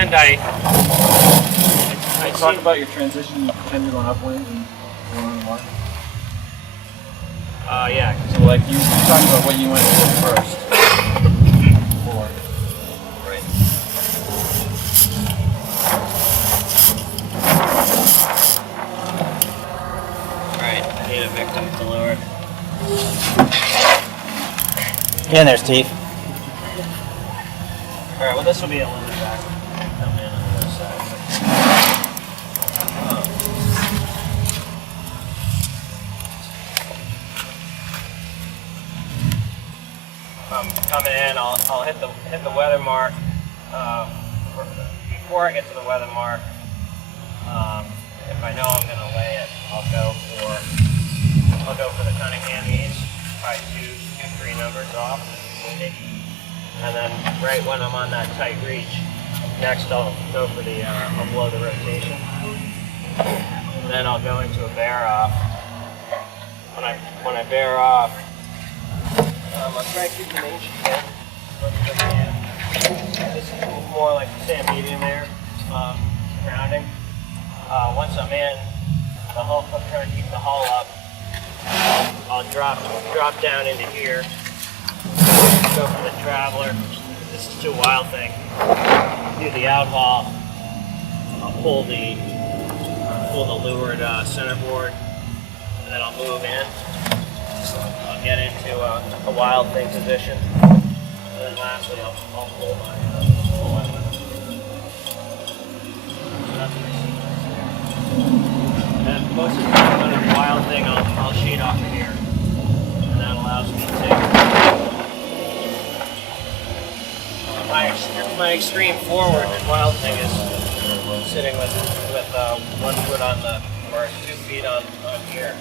And I talk about your transition going upwind and going on the water. Yeah. So like you talked about what you went to do first. Forward. Right. Right. I need a victim to lure. Yeah, there's Steve. All right. Well, this will be a limit back. Come in on the other side. I'm coming in. I'll hit the weather mark. Before I get to the weather mark, if I know I'm going to lay it, I'll go for the Cunningham ease, probably two, 3 numbers off, and then right when I'm on that tight reach, next I'll go for I'll blow the rotation, and then I'll go into a bear off. When I bear off, I'll try to keep the main sheet in. This is more like the sand medium there, grounding. Once I'm in, I'm trying to keep the hull up. I'll drop down into here, go for the traveler. This is too wild thing. Do the out haul. I'll pull the leeward centerboard, and then I'll move in. I'll get into a wild thing position, and then lastly I'll pull my and most of the time when I'm wild thing, I'll sheet off of here, and that allows me to my extreme forward and wild thing is sitting with 1 foot on the or 2 feet on here.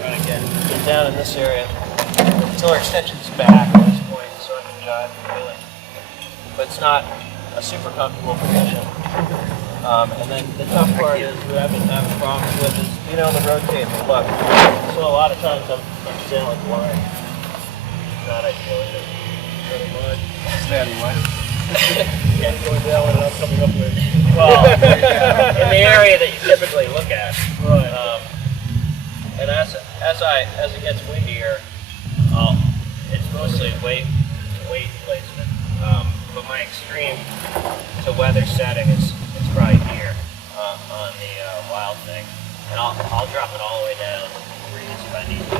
Trying to get down in this area. The tiller extension's back at this point, so I can jive really. But it's not a super comfortable position. And then the tough part is what I've been having problems with is being able to rotate the clutch. So a lot of times I'm sailing blind. Not ideal either. Really mud. Steady, what? Yeah, going down and I'm coming up with. Well, in the area that you typically look at. Right. And as it gets windier, it's mostly weight placement. But my extreme to weather setting is probably here on the wild thing, and I'll drop it all the way down breeze if I need to.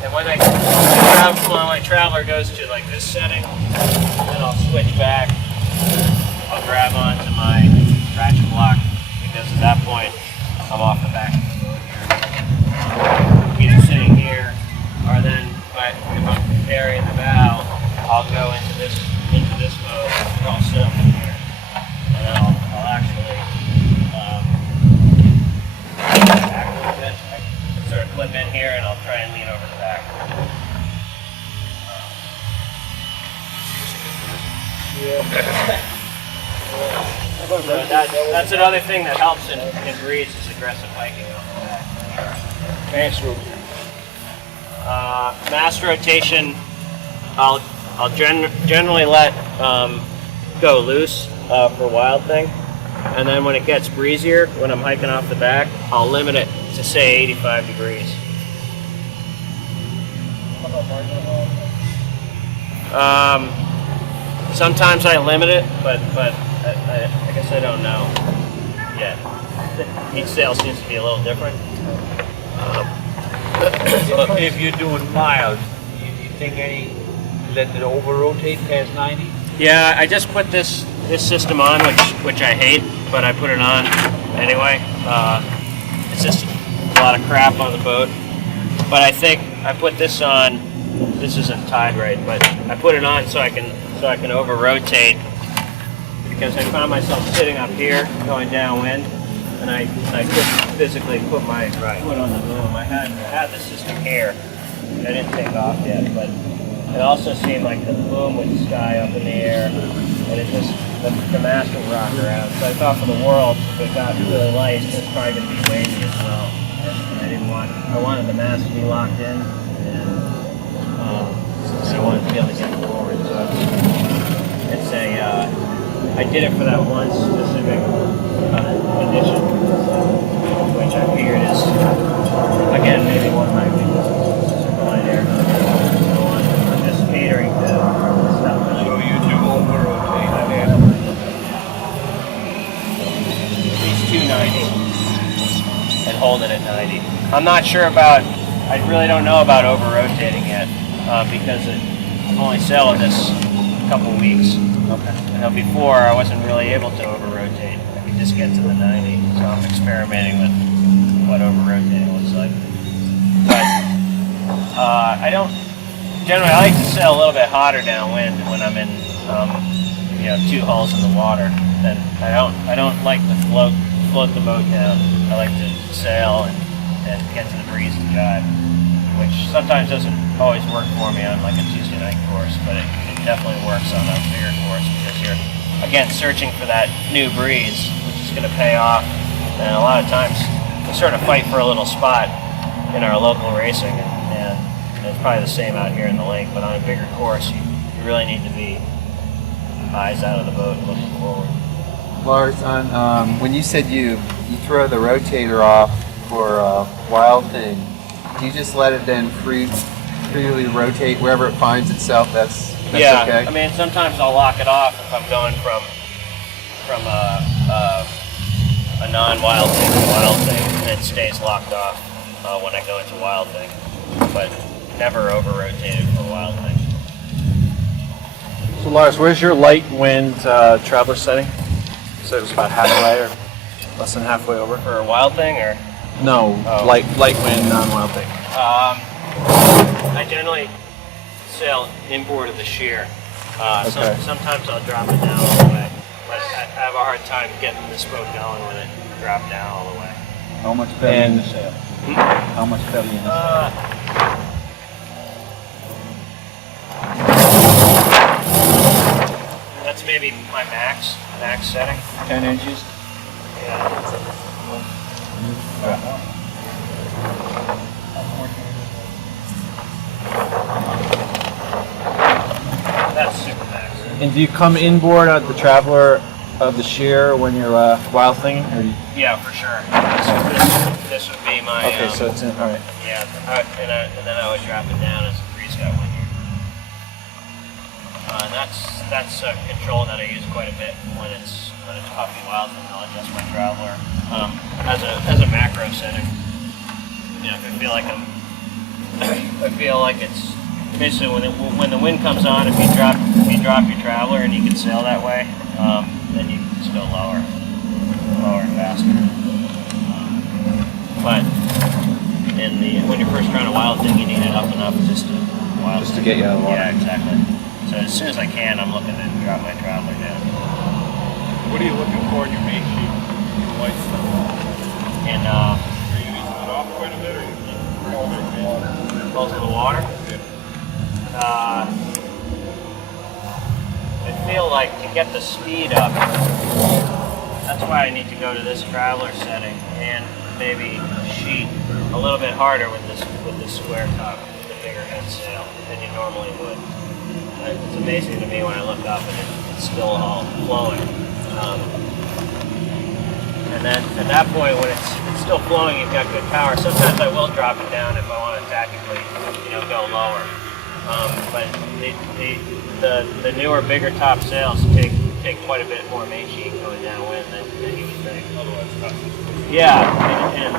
And when my traveler goes to like this setting, then I'll switch back. I'll grab onto my ratchet block because at that point I'm off the back of the boat here. Either sitting here, or then if I'm carrying the bow, I'll go into this mode, or I'll sit up in here, and then I'll actually back a little bit, sort of clip in here, and I'll try and lean over the back. So that's another thing that helps in breeze is aggressive hiking off the back. Mass rotation, I'll generally let go loose for wild thing, and then when it gets breezier, when I'm hiking off the back, I'll limit it to say 85 degrees. Sometimes I limit it, but I guess I don't know yet. Each sail seems to be a little different. If you're doing mild, you think let it over rotate past 90? Yeah, I just put this system on, which I hate, but I put it on anyway. It's just a lot of crap on the boat. But I think I put this on. This isn't tied right, but I put it on so I can over rotate, because I found myself sitting up here going downwind, and I couldn't physically put my foot on the boom. I had the system here. I didn't take off yet, but it also seemed like the boom would sky up in the air, and it just the mast would rock around. So I thought for the world, if it got really light, it's probably going to be wavy as well. And I wanted the mast to be locked in, and I wanted to be able to get forward. So I did it for that one specific condition, which I figured is, again, maybe one of my weaknesses, light air. So I'm just catering to stuff. So you do over-rotate there. At least 290 and hold it at 90. I'm not sure about, I really don't know about over-rotating yet because I've only sailed this a couple weeks. Okay. You know, before I wasn't really able to over-rotate. I could just get to the 90, so I'm experimenting with what over-rotating looks like. But I don't, generally I like to sail a little bit hotter downwind when I'm in, you know, 2 hulls in the water. Then I don't like to float the boat down. I like to sail and get to the breeze to jibe, which sometimes doesn't always work for me on like a Tuesday night course, but it definitely works on a bigger course because you're, again, searching for that new breeze, which is going to pay off. And a lot of times we sort of fight for a little spot in our local racing, and it's probably the same out here in the lake, but on a bigger course, you really need to be eyes out of the boat looking forward. Lars, on when you said you throw the rotator off for Wild Thing, do you just let it then freely rotate wherever it finds itself? That's yeah, okay? I mean, sometimes I'll lock it off if I'm going from a non-Wild Thing to Wild Thing, and it stays locked off when I go into Wild Thing, but never over-rotated for Wild Thing. So Lars, where's your light wind traveler setting? So it was about halfway or less than halfway over? For a Wild Thing, or? No, Oh. light wind, non-wild thing. I generally sail inboard of the shear. Okay. Sometimes I'll drop it down all the way, but I have a hard time getting this boat going with it dropped down all the way. How much belly in And- the sail? How much belly in the sail? That's maybe my max setting. 10 inches? Yeah. That's super max. And do you come inboard at the traveler of the shear when you're wild thing? Or you, Yeah, for sure. This would be my. okay, so it's in, all right. Yeah, and then I would drop it down as the breeze got windier. And that's a control that I use quite a bit when it's puffy wild, and I'll adjust my traveler as a macro setting. You know, if I feel like it's basically when the wind comes on, if you drop your traveler and you can sail that way, then you can just go lower faster. But when you're first trying a Wild Thing, you need it up enough just to get you out of the water. Yeah, exactly. So as soon as I can, I'm looking to drop my traveler down. What are you looking for in your main sheet? Your light stuff. And Are you using it off quite a bit, or you keep water? close to the water. I feel like to get the speed up, that's why I need to go to this traveler setting and maybe sheet a little bit harder with this square top, the bigger head sail than you normally would. It's amazing to me when I look up and it's still all flowing. And then at that point, when it's still flowing, you've got good power. Sometimes I will drop it down if I want to tactically, go lower. But the newer, bigger top sails take quite a bit more main sheet going downwind than you would think. Otherwise, it's tough. Yeah, and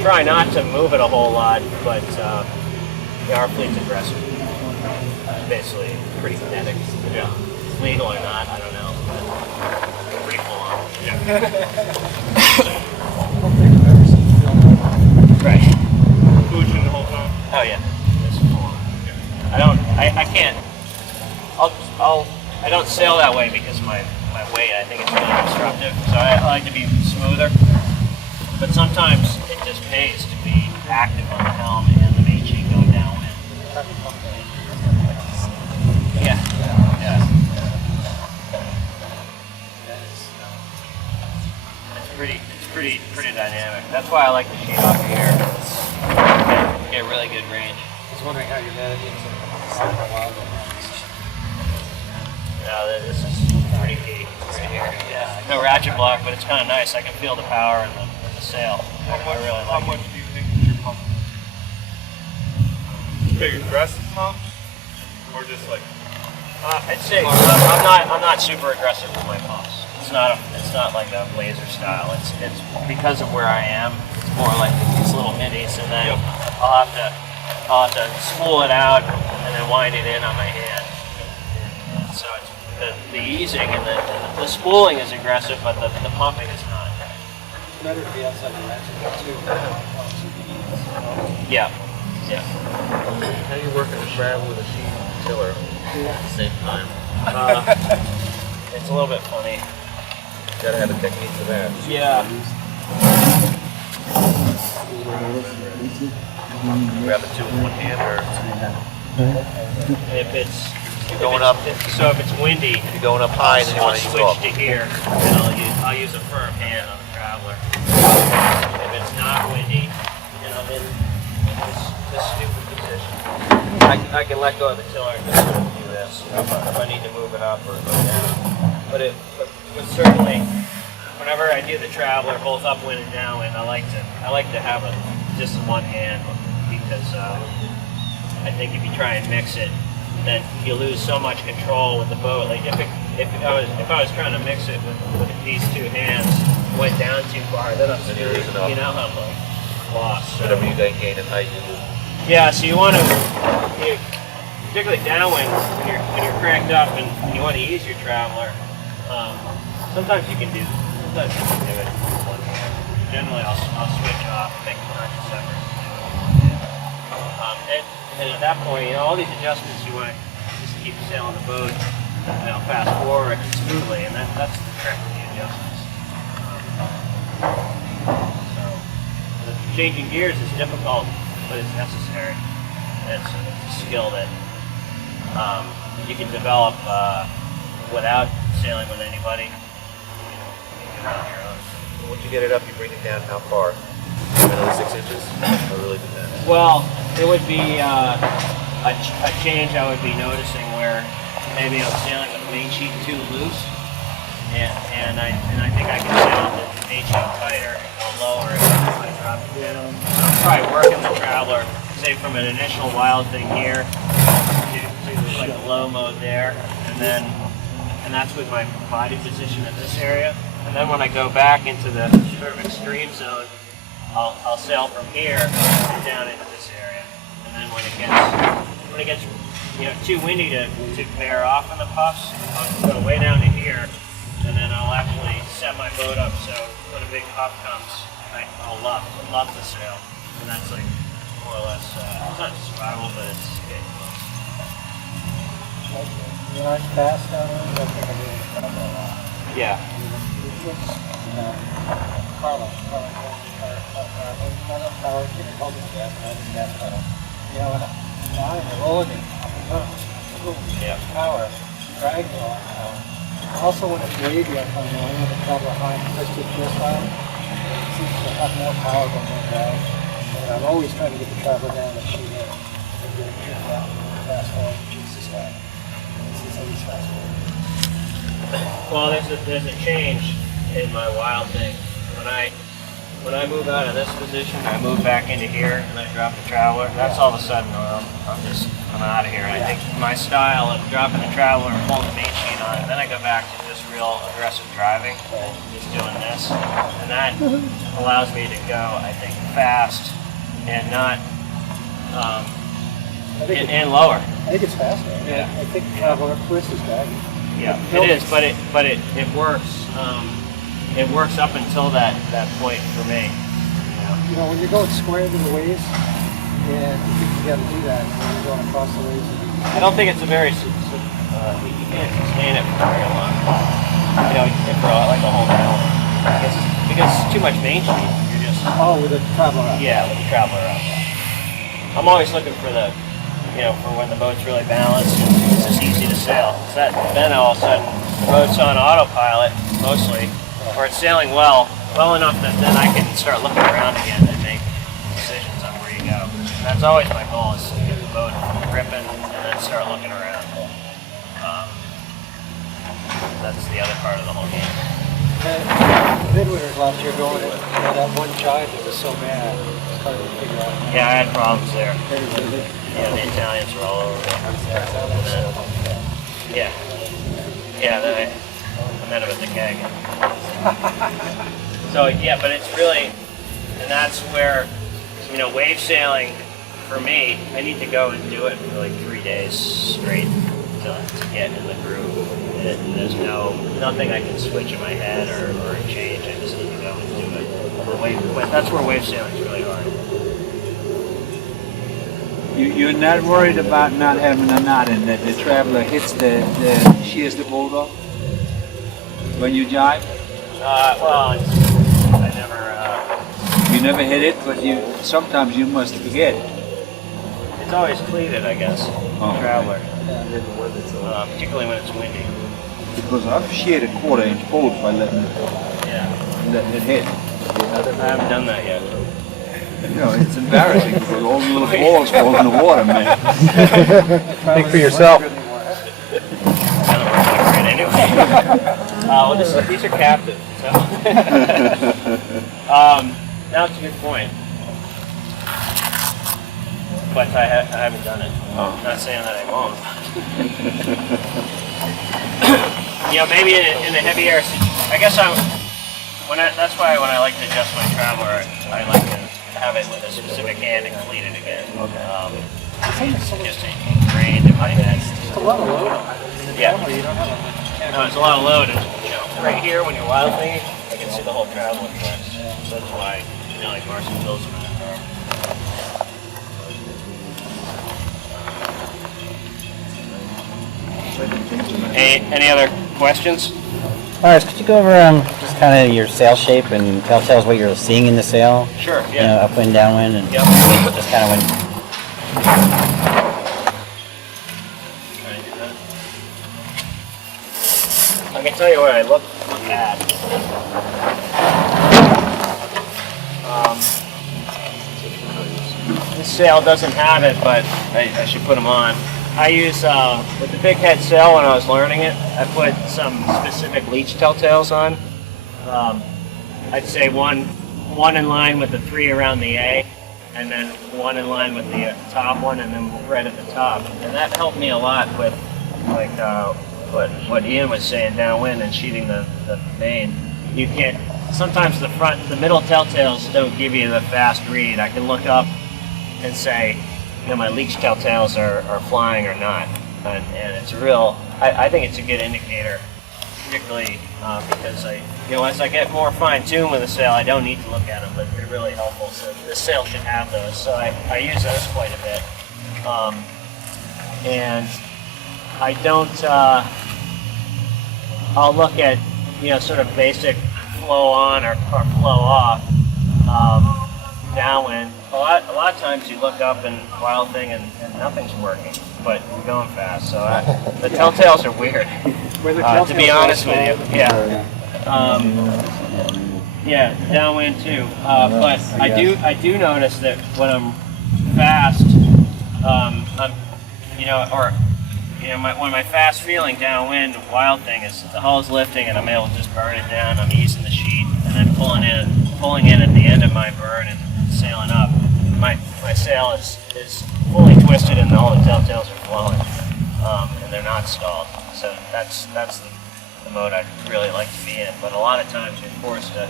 try not to move it a whole lot, but our fleet's aggressive. Basically, pretty kinetic. Yeah. Legal or not, I don't know. But pretty full on. Right. Inclusion the whole time? Oh yeah. It's full on. I can't. I don't sail that way because of my weight. I think it's really disruptive. So I like to be smoother. But sometimes it just pays to be active on the helm and the main sheet going downwind. Yeah. Yeah. It's pretty dynamic. That's why I like the sheet off here. Get really good range. I was wondering how you're managing some wild. This is pretty key right here. Yeah. No ratchet block, but it's kind of nice. I can feel the power in the sail. I really How like much it. do you think your pump? Big aggressive pump, or just like? I'd say I'm not super aggressive with my pumps. It's not like a laser style. It's because of where I am. It's more like these little middies, and then I'll have to spool it out and then wind it in on my hand. So it's the easing and the spooling is aggressive, but the pumping is not. It's better to be outside the ratchet too. Yeah. Yeah. How do you work in a travel with a sheet tiller at the same time? It's a little bit funny. You gotta have a technique for that. Yeah. Grab the two with one hand, or If it's going up. So if it's windy, if you're going up high, then you I'll want to ease switch off. to here, and I'll use a firm hand on the traveler. If it's not windy, then this stupid position, I can let go of the tiller and just do this if I need to move it up or go down. But certainly, whenever I do the traveler, both upwind and downwind, I like to have just one hand, because I think if you try and mix it, then you lose so much control with the boat. Like if I was trying to mix it with these two hands, went down too far, then I'm screwed. I'm like lost. So. Whatever you gain in height, you do. Yeah, so you want to, particularly downwind, when you're cranked up and you want to ease your traveler. Sometimes you can do it with one hand. Generally, I'll switch off, make conscious effort to do it. And at that point, all these adjustments, you want to just keep sailing the boat, fast forward smoothly, and that's the trick with the adjustments. So, changing gears is difficult, but it's necessary. And it's a skill that you can develop without sailing with anybody. You can do it on your own. Once you get it up, you bring it down how far? Another 6 inches? Or really depends? Well, it would be a change I would be noticing where maybe I'm sailing with the main sheet too loose, and I think I can sail the main sheet tighter and go lower if I drop it down. So I'm probably working the traveler, say from an initial wild thing here to like a low mode there, and that's with my body position in this area. And then when I go back into the sort of extreme zone, I'll sail from here and down into this area. And then when it gets too windy to bear off in the puffs, I'll go way down to here, and then I'll actually set my boat up so when a big puff comes, I'll luff the sail. And that's like more or less, it's not survival, but it's getting close. When I'm fast down there, I think I'm really kind of a lot. Yeah. Carlo, power, you can call it gas pedal. When I'm rolling, Yeah. power, drag wheel. Also, when it's wavy, I find I have a couple of high twisted twist on it. It seems to have more power than the drag. And I'm always trying to get the traveler down and shoot in and get it turned out fast forward, chase this guy. This is always fast forward. Well, there's a change in my wild thing. When I move out of this position, I move back into here and I drop the traveler. That's all of a sudden I'm out of here. And I think my style of dropping the traveler and pulling the main sheet on, and then I go back to just real aggressive driving, just doing this, and that allows me to go, I think, fast and not and lower. I think it's faster. Yeah. I think the traveler twist is back. Yeah, it is, but it works. It works up until that point for me. When you're going square into the waves, and you got to do that when you're going across the waves. I don't think it's a very you can't sustain it for very long. For like a whole hour. Because it's too much main sheet. You're just With the traveler up. Yeah, with the traveler up. I'm always looking for for when the boat's really balanced and it's just easy to sail. So then all of a sudden the boat's on autopilot mostly, or it's sailing well enough that then I can start looking around again and make decisions on where you go. And that's always my goal, is to get the boat gripping and then start looking around. the other part of the whole game. Midwinters last year going in, that one jibe that was so bad. It's hard to figure out. Yeah, I had problems there. Yeah, the Italians were all over there. Yeah. Yeah, then I met him at the keg. So yeah, but it's really, and that's where, you know, wave sailing, for me, I need to go and do it for like 3 days straight to get in the groove. There's nothing I can switch in my head or change. I just need to go and do it. That's where wave sailing is really hard. You're not worried about not having a knot and that the traveler hits shears the boat off when you jibe? Well, I never. You never hit it, but sometimes you must forget. It's always cleated, I guess. Oh. Traveler. Particularly when it's windy. Because I've sheared a 1/4-inch boat by letting it hit. I haven't done that yet. You know, it's embarrassing because all the little balls fall in the water, man. Think for yourself. I don't work that great anyway. Well, these are captive, so. That's a good point. But I haven't done it. Oh. Not saying that I won't. You know, maybe in a heavy air, I guess that's why when I like to adjust my traveler, I like to have it with a specific hand and clean it again. Okay. It's just ingrained in my head. It's a lot of load. Yeah. You don't have No, it's a lot of load. And, you know, right here when you're wild thing, I can see the whole traveler flex. So that's why, you know, like Marcy fills them in. Any other questions? Lars, could you go over just kind of your sail shape and tell us what you're seeing in the sail? Sure, You know, yeah. upwind, downwind, and Yep. just kind of when. Trying to do that. I can tell you what I look at. This sail doesn't have it, but I should put them on. I use, with the big head sail when I was learning it, I put some specific leech telltales on. I'd say one in line with the 3 around the A, and then one in line with the top one, and then right at the top. And that helped me a lot with, like, what Ian was saying, downwind and sheeting the main. You can't, sometimes the middle telltales don't give you the fast read. I can look up and say, you know, my leech telltales are flying or not, and it's real. I think it's a good indicator, particularly because as I get more fine-tuned with the sail, I don't need to look at them, but they're really helpful. So this sail should have those. So I use those quite a bit, and I don't. I'll look at sort of basic flow on or flow off. Downwind. A lot of times you look up in wild thing and nothing's working, but you're going fast. So the telltales are weird. To be honest with you, yeah, downwind too. But I do notice that when I'm fast, when my fast feeling downwind wild thing is the hull's lifting and I'm able to just burn it down. I'm easing the sheet and then pulling in at the end of my burn and sailing up. My sail is fully twisted and all the telltales are flowing, and they're not stalled. So that's the mode I'd really like to be in. But a lot of times you're forced to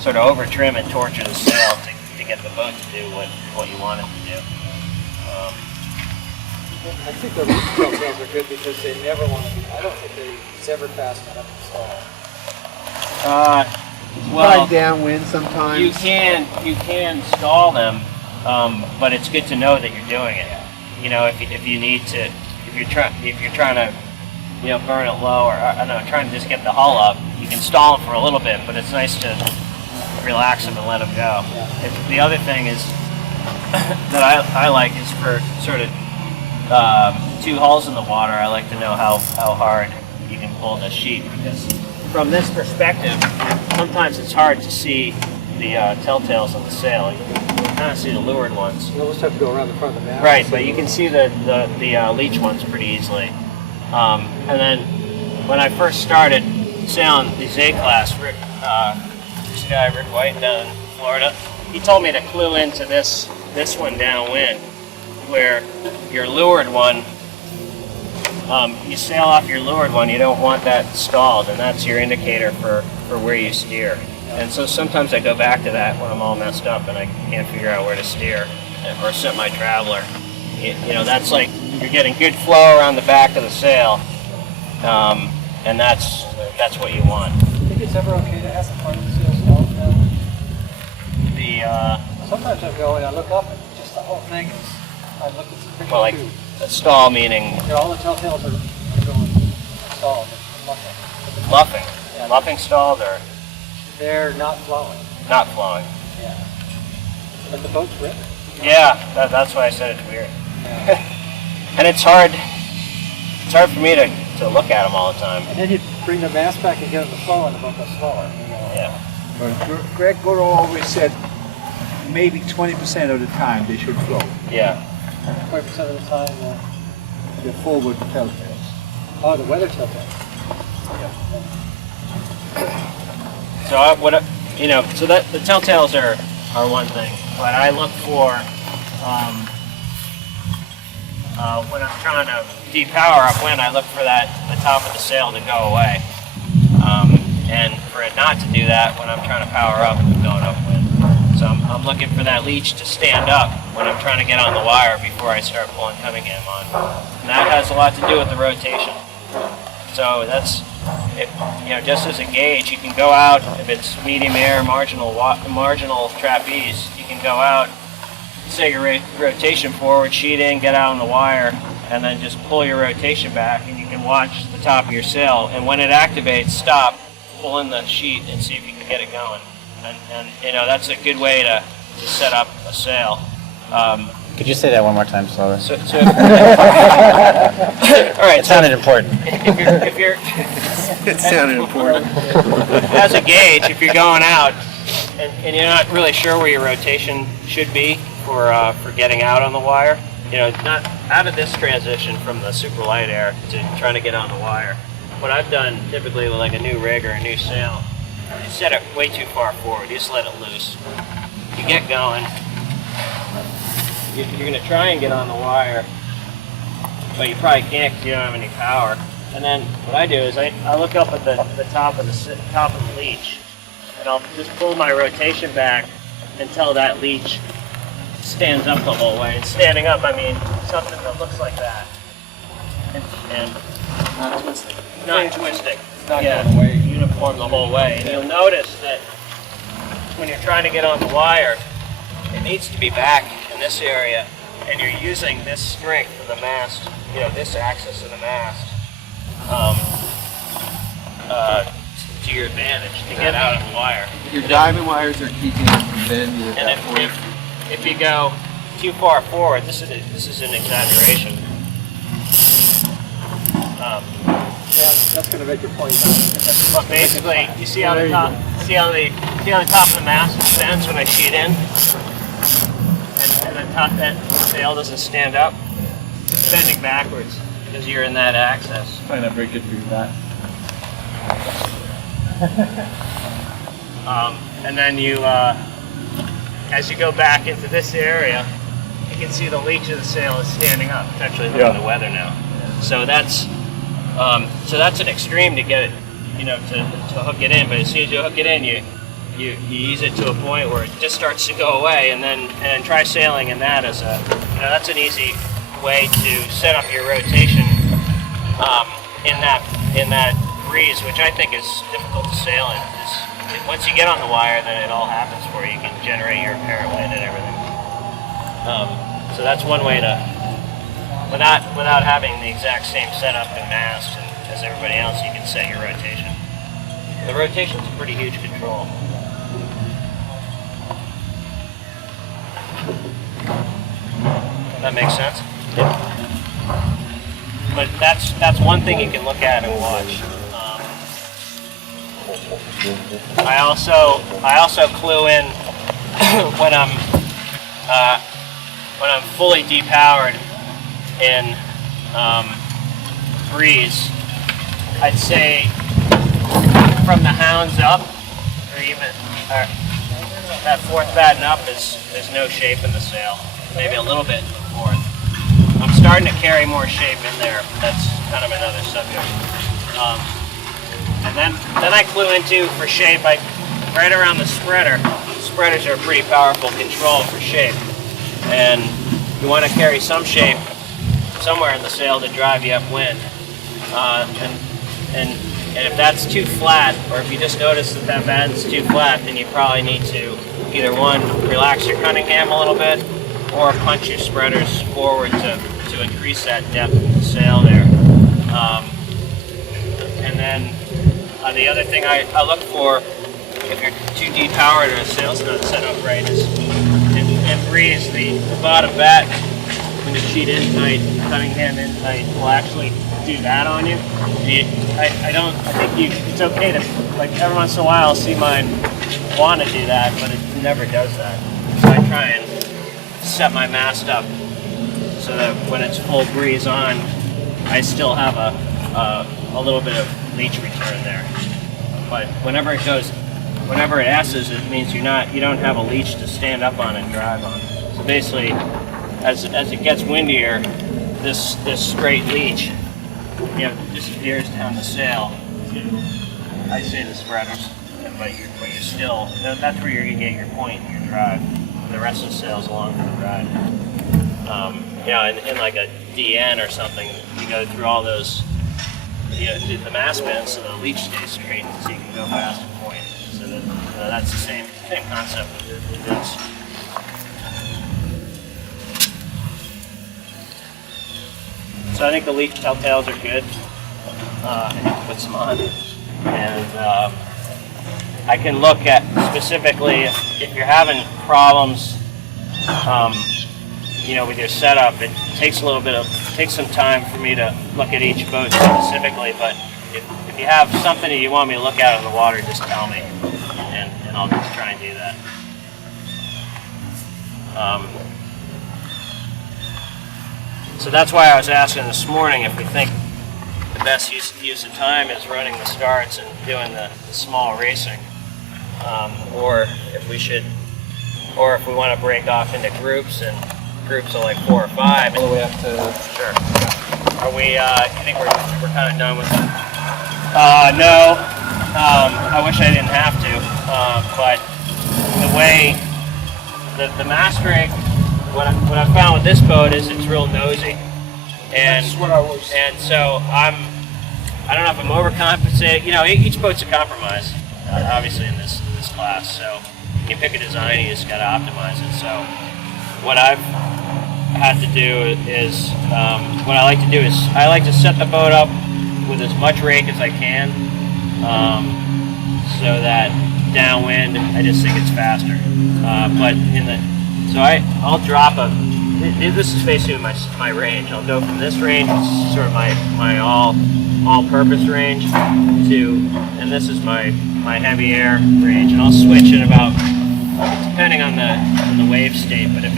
sort of over trim and torture the sail to get the boat to do what you want it to do. I think the leech telltales are good because they never want to be. I don't think it's ever fast enough to stall. Well, downwind sometimes. you can stall them, but it's good to know that you're doing it. If you need to, if you're trying to, burn it low, or I don't know, trying to just get the hull up, you can stall them for a little bit, but it's nice to relax them and let them go. The other thing is that I like is for sort of 2 hulls in the water. I like to know how hard you can pull the sheet, because from this perspective, sometimes it's hard to see the telltales on the sail. You can kind of see the leeward ones. You almost have to go around the front of the mast. Right, but you can see the leech ones pretty easily. And then when I first started, sailing these A-class, this guy, Rick White, down in Florida, he told me to clue into this one downwind, where your lured one, you sail off your lured one, you don't want that stalled, and that's your indicator for where you steer. And so sometimes I go back to that when I'm all messed up and I can't figure out where to steer or set my traveler. You know, that's like, you're getting good flow around the back of the sail, and that's what you want. I think it's ever okay to have some part of the sail stalled now. Sometimes I go and I look up and just the whole thing is, I look at the picture Well, like too. a stall meaning Yeah, all the telltales are going stalled. Nothing. luffing. Luffing stalled or They're not flowing. not flowing. Yeah. But the boat's ripped. Yeah, that's why I said it's weird. And it's hard for me to look at them all the time. And then you bring the mast back and get them to flow and the boat goes slower. You know. Yeah. But Greg Goodall always said maybe 20% of the time they should flow. Yeah. 20% of the time, The forward telltales. oh, the weather telltales. So so that the telltales are one thing, but I look for when I'm trying to depower upwind, I look for the top of the sail to go away, and for it not to do that when I'm trying to power up and going upwind. So I'm looking for that leech to stand up when I'm trying to get on the wire before I start pulling Cunningham on, and that has a lot to do with the rotation. So that's, just as a gauge, you can go out, if it's medium air, marginal trapeze, you can go out, set your rotation forward, sheet in, get out on the wire, and then just pull your rotation back, and you can watch the top of your sail, and when it activates, stop, pull in the sheet, and see if you can get it going. And that's a good way to set up a sail. Could you say that one more time slower? All right. It sounded important. If you're It sounded important. as a gauge, if you're going out and you're not really sure where your rotation should be for getting out on the wire, not out of this transition from the super light air to trying to get on the wire. What I've done typically with like a new rig or a new sail, you set it way too far forward. You just let it loose. You get going. You're going to try and get on the wire, but you probably can't because you don't have any power. And then what I do is I look up at the top of the leech, and I'll just pull my rotation back until that leech stands up the whole way. And standing up, I mean something that looks like that, and Not twisting. not twisting. Not Yeah, going away. uniform the whole way. And you'll notice that when you're trying to get on the wire, it needs to be back in this area, and you're using this strength of the mast, this axis of the mast, to your advantage to get out of the wire. Your diamond wires are keeping it from bending at And that point. if you go too far forward, this is an exaggeration. Yeah, that's going to make your point. But basically, you see how the top of the mast extends when I sheet in, and the top end of the sail doesn't stand up. It's bending backwards because you're in that axis. Trying to break it through that. And then you, as you go back into this area, you can see the leech of the sail is standing up. It's actually looking the weather now. So that's an extreme to get it, to hook it in. But as soon as you hook it in, you ease it to a point where it just starts to go away, and then try sailing in that as that's an easy way to set up your rotation in that breeze, which I think is difficult to sail in. Once you get on the wire, then it all happens for you. You can generate your apparent wind and everything. So that's one way to, without having the exact same setup and mast as everybody else, you can set your rotation. The rotation's a pretty huge control. That makes sense? Yeah. But that's one thing you can look at and watch. I also clue in when I'm fully depowered in breeze. I'd say from the hounds up, or even that fourth batten up there's no shape in the sail. Maybe a little bit in the fourth. I'm starting to carry more shape in there. But that's kind of another subject. And then I clue into for shape. Right around the spreader. Spreaders are a pretty powerful control for shape, and you want to carry some shape somewhere in the sail to drive you upwind. And if that's too flat, or if you just notice that batten's too flat, then you probably need to either one, relax your Cunningham a little bit, or punch your spreaders forward to increase that depth of the sail there. And then the other thing I look for, if you're too depowered or the sail's not set up right, is in breeze, the bottom bat, when the sheet in tight, Cunningham in tight, will actually do that on you. It's okay to, like, every once in a while I'll see mine want to do that, but it never does that. So I try and set my mast up so that when it's full breeze on, I still have a little bit of leech return there. But whenever it S's, it means you don't have a leech to stand up on and drive on. So basically, as it gets windier, this straight leech, disappears down the sail. I say the spreaders, but you're still, that's where you're gonna get your point in your drive. The rest of the sail's along for the ride. In like a DN or something, you go through all those, the mast bends so the leech stays straight so you can go fast and point. So that's the same concept with this. So I think the leech telltales are good. I need to put some on. And I can look at specifically if you're having problems, with your setup. It takes some time for me to look at each boat specifically. But if you have something that you want me to look at in the water, just tell me, and I'll just try and do that. So that's why I was asking this morning if we think the best use of time is running the starts and doing the small racing, or if we want to break off into groups of like 4 or 5. All the way up to... Sure. Are we? You think we're kind of done with it? No. I wish I didn't have to, but the way the mast rig. What I found with this boat is it's real nosy, and That's what I was. And so I don't know if I'm overcompensating. Each boat's a compromise, obviously in this class. So you pick a design, you just got to optimize it. So what I've had to do is I like to set the boat up with as much rake as I can, so that downwind I just think it's faster. So I'll drop this is basically my range. I'll go from this range, which is sort of my all-purpose range, and this is my heavy air range, and I'll switch it about, depending on the wave state, but if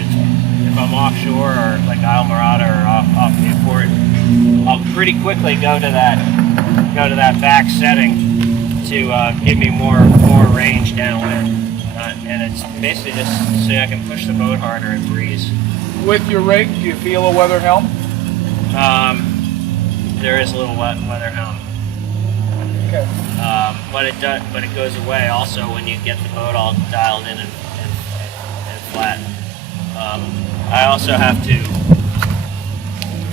I'm offshore or like Isle Morada or off Newport, I'll pretty quickly go to that back setting to give me more range downwind. And it's basically just so I can push the boat harder and breeze. With your rig, do you feel a weather helm? There is a little weather helm. Okay. But it goes away also when you get the boat all dialed in and flat. I also have to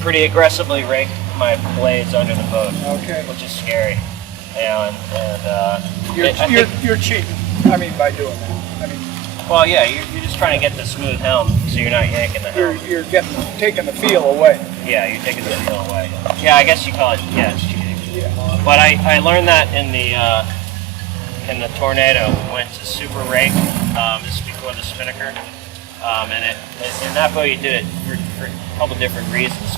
pretty aggressively rake my blades under the boat, Okay. which is scary. You're cheating. By doing that. Well, yeah, you're just trying to get the smooth helm, so you're not yanking the helm. You're taking the feel away. Yeah, you're taking the feel away. Yeah, I guess you call it, it's cheating. Yeah. But I learned that in the Tornado. We went to super rake, this is before the Spinnaker. And in that boat you did it for a couple different reasons,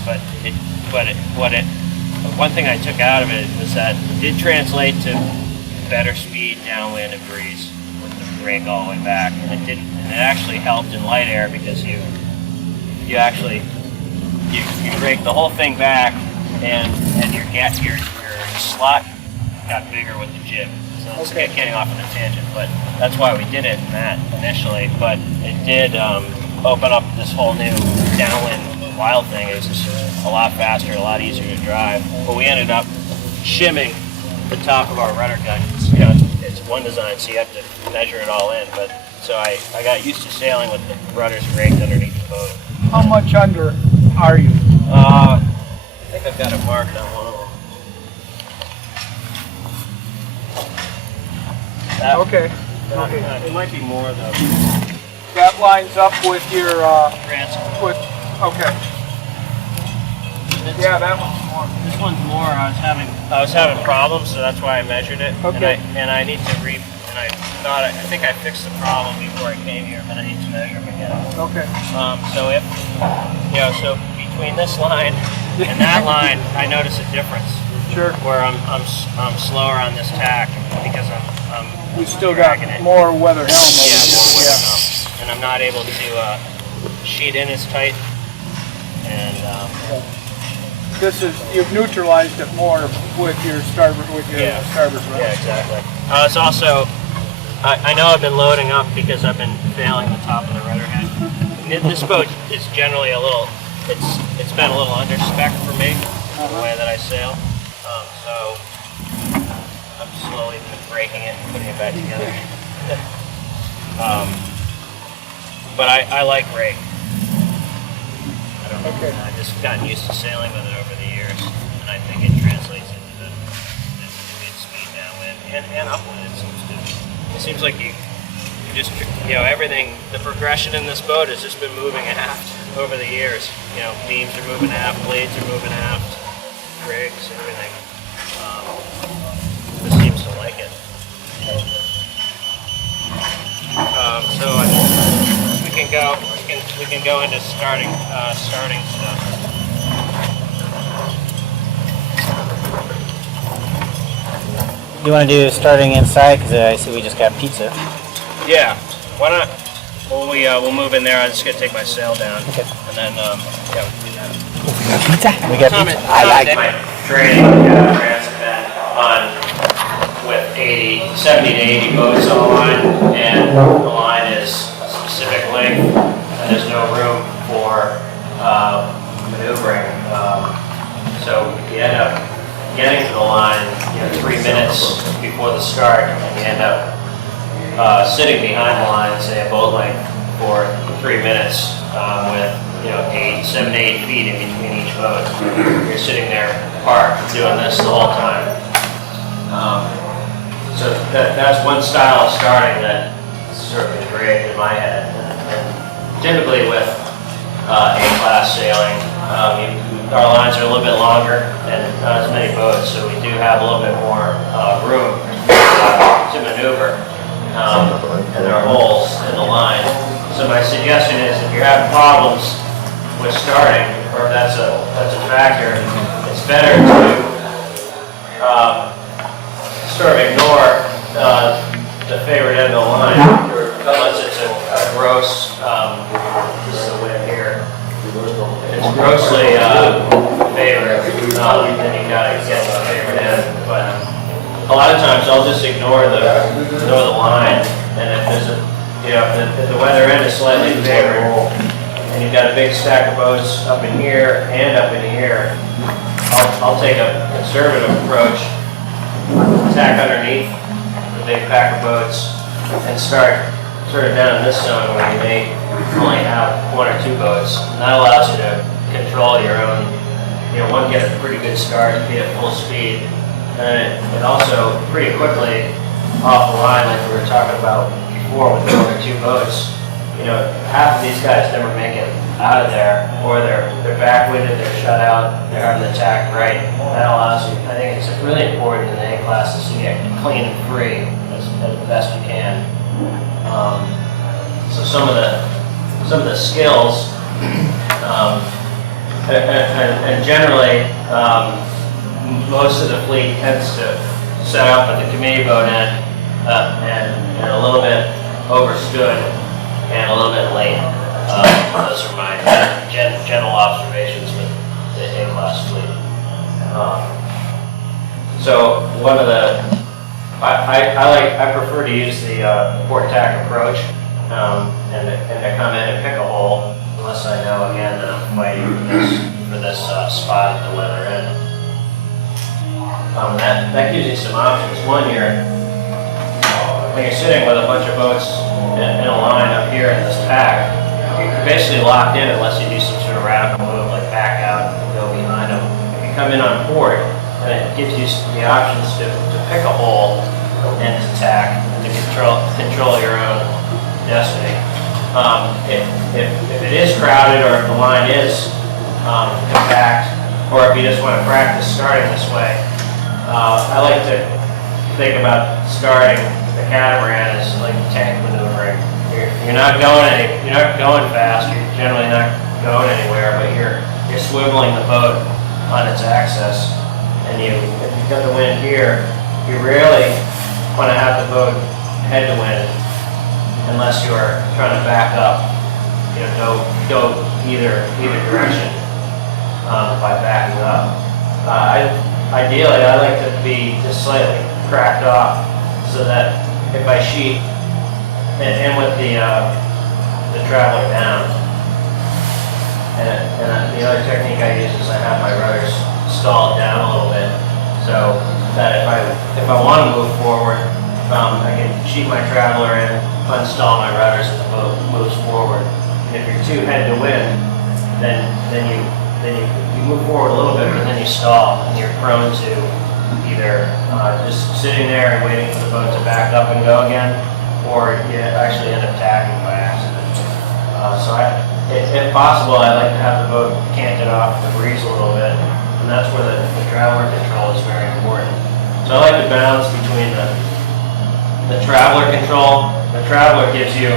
one thing I took out of it was that it did translate to better speed downwind and breeze with the rake all the way back, and it actually helped in light air because you rake the whole thing back, and your slot got bigger with the jib. So that's Okay. getting off on a tangent, but that's why we did it in that initially. But it did open up this whole new downwind wild thing. It was just a lot faster, a lot easier to drive. But we ended up shimming the top of our rudder gun. You know, it's one design, so you have to measure it all in. But so I got used to sailing with the rudders rigged underneath the boat. How much under are you? I think I've got it marked on one of them. That, Okay. It might be more though. That lines up with your, Ransom. okay. Yeah, that one's more. This one's more. I was having problems, so that's why I measured it. Okay. And I need to I think I fixed the problem before I came here, but I need to measure them again. Okay. So if so between this line and that line, I notice a difference. Sure. Where I'm slower on this tack because I'm We still got dragging it. more weather helm. Yeah, over more here. weather and I'm not able to sheet in as tight. And This is, you've neutralized it more with your starboard, Yeah. starboard yeah, rest. exactly. It's also, I know I've been loading up because I've been failing the top of the rudder head. This boat is generally a little, it's been a little under spec for me, the way that I sail. So I'm slowly breaking it and putting it back together. But I like rake. I don't know. Okay. I've just gotten used to sailing with it over the years, and I think it translates into the good speed downwind and upwind. It seems like you just, everything, the progression in this boat has just been moving aft over the years. Beams are moving aft, blades are moving aft, rigs, everything. This seems to like it. So we can go into starting stuff. You want to do starting inside? Because I see we just got pizza. Yeah. Why not? We'll move in there. I'm just gonna take my sail down. Okay. And then we can do that. We got pizza. I like it. My training grants have been on with 70 to 80 boats on the line, and the line is a specific length, and there's no room for maneuvering. So you end up getting to the line, 3 minutes before the start, and you end up sitting behind the line, say a boat length, for 3 minutes with 7 to 8 feet in between each boat. You're sitting there parked doing this the whole time. So that's one style of starting that certainly great in my head. And typically with A-class sailing, our lines are a little bit longer and not as many boats, so we do have a little bit more room to maneuver. And there are holes in the line. So my suggestion is if you're having problems with starting, or if that's a factor, it's better to sort of ignore the favorite end of the line, unless it's a gross, this is the wind here. If it's grossly favored, then you gotta get the favorite end. But a lot of times I'll just ignore the line, and if there's if the weather end is slightly favored, and you've got a big stack of boats up in here and up in here, I'll take a conservative approach, tack underneath the big pack of boats, and start sort of down in this zone where you may only have 1 or 2 boats. And that allows you to control your own, get a pretty good start, be at full speed. And it also pretty quickly off the line, like we were talking about before with 1 or 2 boats, half of these guys never make it out of there, or they're backwinded, they're shut out, they're having the tack right. That allows you, I think it's really important in the A-classes to get clean and free as best you can. So some of the skills, and generally, most of the fleet tends to set up at the committee boat end and a little bit overstood and a little bit late. Those are my general observations with the A-class fleet. So one of the I prefer to use the port tack approach, and to come in and pick a hole, unless I know again that I'm fighting for this spot at the weather end. That gives you some options. One, when you're sitting with a bunch of boats in a line up here in this pack, you're basically locked in unless you do some sort of radical move, like back out and go behind them. If you come in on port, and it gives you the options to pick a hole and to tack and to control your own destiny. If it is crowded, or if the line is compact, or if you just want to practice starting this way, I like to think about starting the catamaran as like tank maneuvering. You're not going fast. You're generally not going anywhere, but you're swiveling the boat on its axis. And if you've got the wind here, you rarely want to have the boat head to wind unless you're trying to back up. Go either direction by backing up. Ideally, I like to be just slightly cracked off so that if I sheet and with the traveler down, and the other technique I use is I have my rudders stalled down a little bit, so that if I want to move forward, I can sheet my traveler in, unstall my rudders, and the boat moves forward. And if you're too head to wind, then you move forward a little bit, but then you stall, and you're prone to either just sitting there and waiting for the boat to back up and go again, or you actually end up tacking by accident. So if possible, I like to have the boat canted off the breeze a little bit, and that's where the traveler control is very important. So I like to balance between the traveler control. The traveler gives you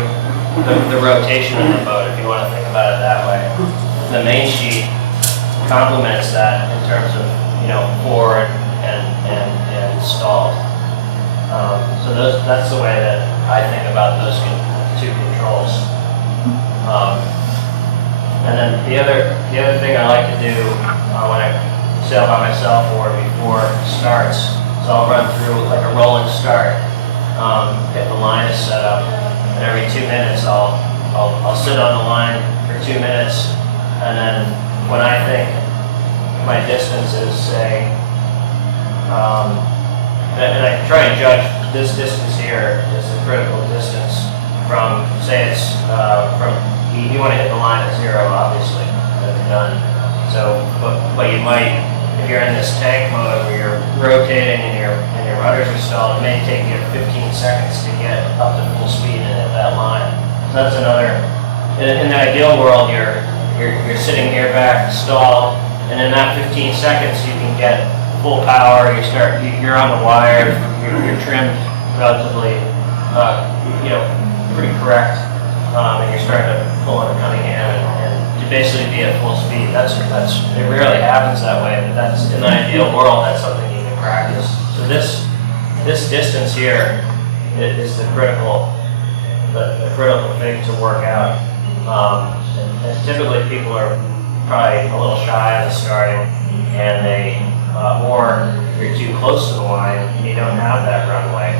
the rotation of the boat, if you want to think about it that way. The main sheet complements that in terms of forward and stalled. So that's the way that I think about those two controls. And then the other thing I like to do when I sail by myself or before starts, is I'll run through like a rolling start. If the line is set up, and every 2 minutes I'll sit on the line for 2 minutes, and then when I think my distance is, say, and I try and judge this distance here is the critical distance from, say it's from, you want to hit the line at 0, obviously, when you're done. So, but you might, if you're in this tank mode where you're rotating and your rudders are stalled, it may take you 15 seconds to get up to full speed and hit that line. So that's another. In the ideal world, you're sitting here back stalled, and in that 15 seconds you can get full power. You're on the wire. You're trimmed relatively, pretty correct, and you're starting to pull in Cunningham and to basically be at full speed. It rarely happens that way, but that's in the ideal world. That's something you can practice. So this distance here is the critical thing to work out. And typically people are probably a little shy at the starting, and or you're too close to the line and you don't have that runway,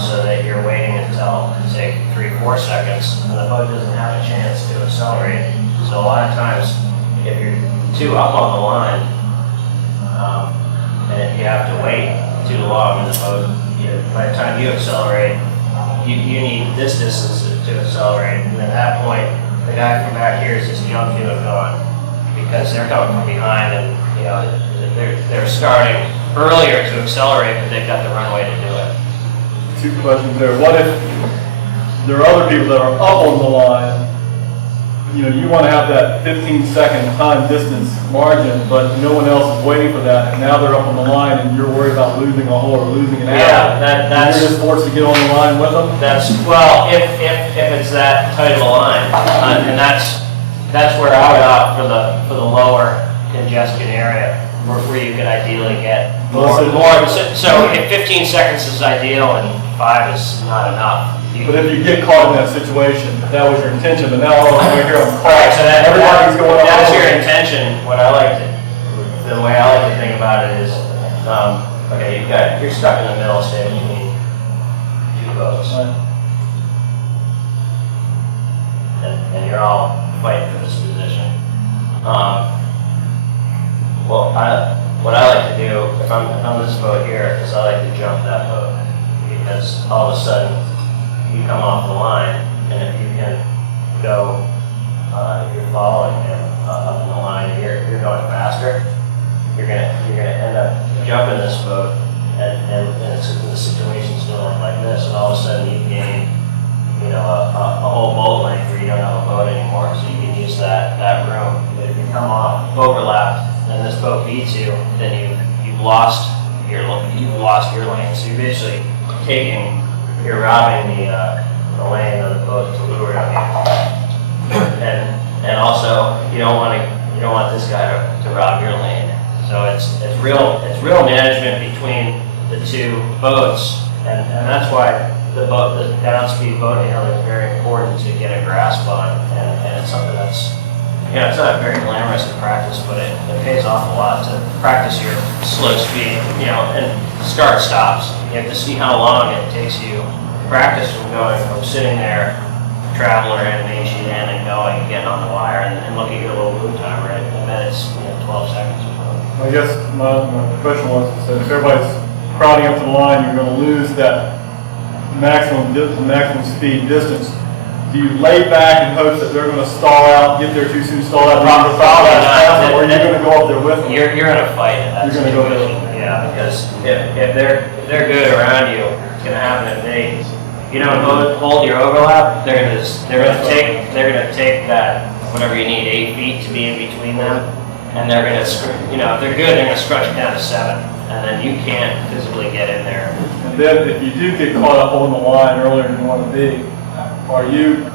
so that you're waiting until, say, 3-4 seconds, and the boat doesn't have a chance to accelerate. So a lot of times, if you're too up on the line, and if you have to wait too long in the boat, by the time you accelerate, you need this distance to accelerate, and at that point, the guy from back here is just jumping you and going, because they're coming from behind, and they're starting earlier to accelerate, but they've got the runway to do it. 2 questions there. What if there are other people that are up on the line? You want to have that 15-second time distance margin, but no one else is waiting for that, and now they're up on the line, and you're worried about losing a hole or losing an hour. That's you're just forced to get on the line with them. If it's that tight of a line, and that's where I would opt for the lower congestion area, where you could ideally get more. So if 15 seconds is ideal and 5 is not enough. But if you get caught in that situation, if that was your intention, but now all the way here I'm caught, Right, so everybody's going up. That's your intention. The way I like to think about it is, Okay, you're stuck in the middle, say between two boats. And you're all fighting for this position. Well, what I like to do, if I'm this boat here, is I like to jump that boat. Because all of a sudden, you come off the line, and if you can go, if you're following him up in the line, you're going faster, you're gonna end up jumping this boat, and the situation's going like this, and all of a sudden you gain, a whole boat length where you don't have a boat anymore, so you can use that room. But if you come off, overlap, and this boat beats you, then you've lost your lane. So you're basically you're robbing the lane of the boat to lure on you. And also you don't want this guy to rob your lane. So it's real management between the two boats, and that's why the downspeed boat handling is very important to get a grasp on, and it's something that's, it's not very glamorous in practice, but it pays off a lot to practice your slow speed, and start stops. You have to see how long it takes you to practice from sitting there, traveler and main sheet in, and going and getting on the wire, and look at your little move time, right? And then it's 12 seconds or something. I guess my question was that if everybody's crowding up to the line, you're going to lose that maximum speed distance. Do you lay back in hopes that they're going to stall out, get there too soon, stall out, or are you going to go up there with them? You're in a fight in that situation. Yeah, because if they're good around you, it's going to happen if they, hold your overlap. They're going to take that whatever you need, 8 feet to be in between them, and they're going to, if they're good, they're going to scrunch down to 7, and then you can't physically get in there. And then if you do get caught up on the line earlier than you want to be, are you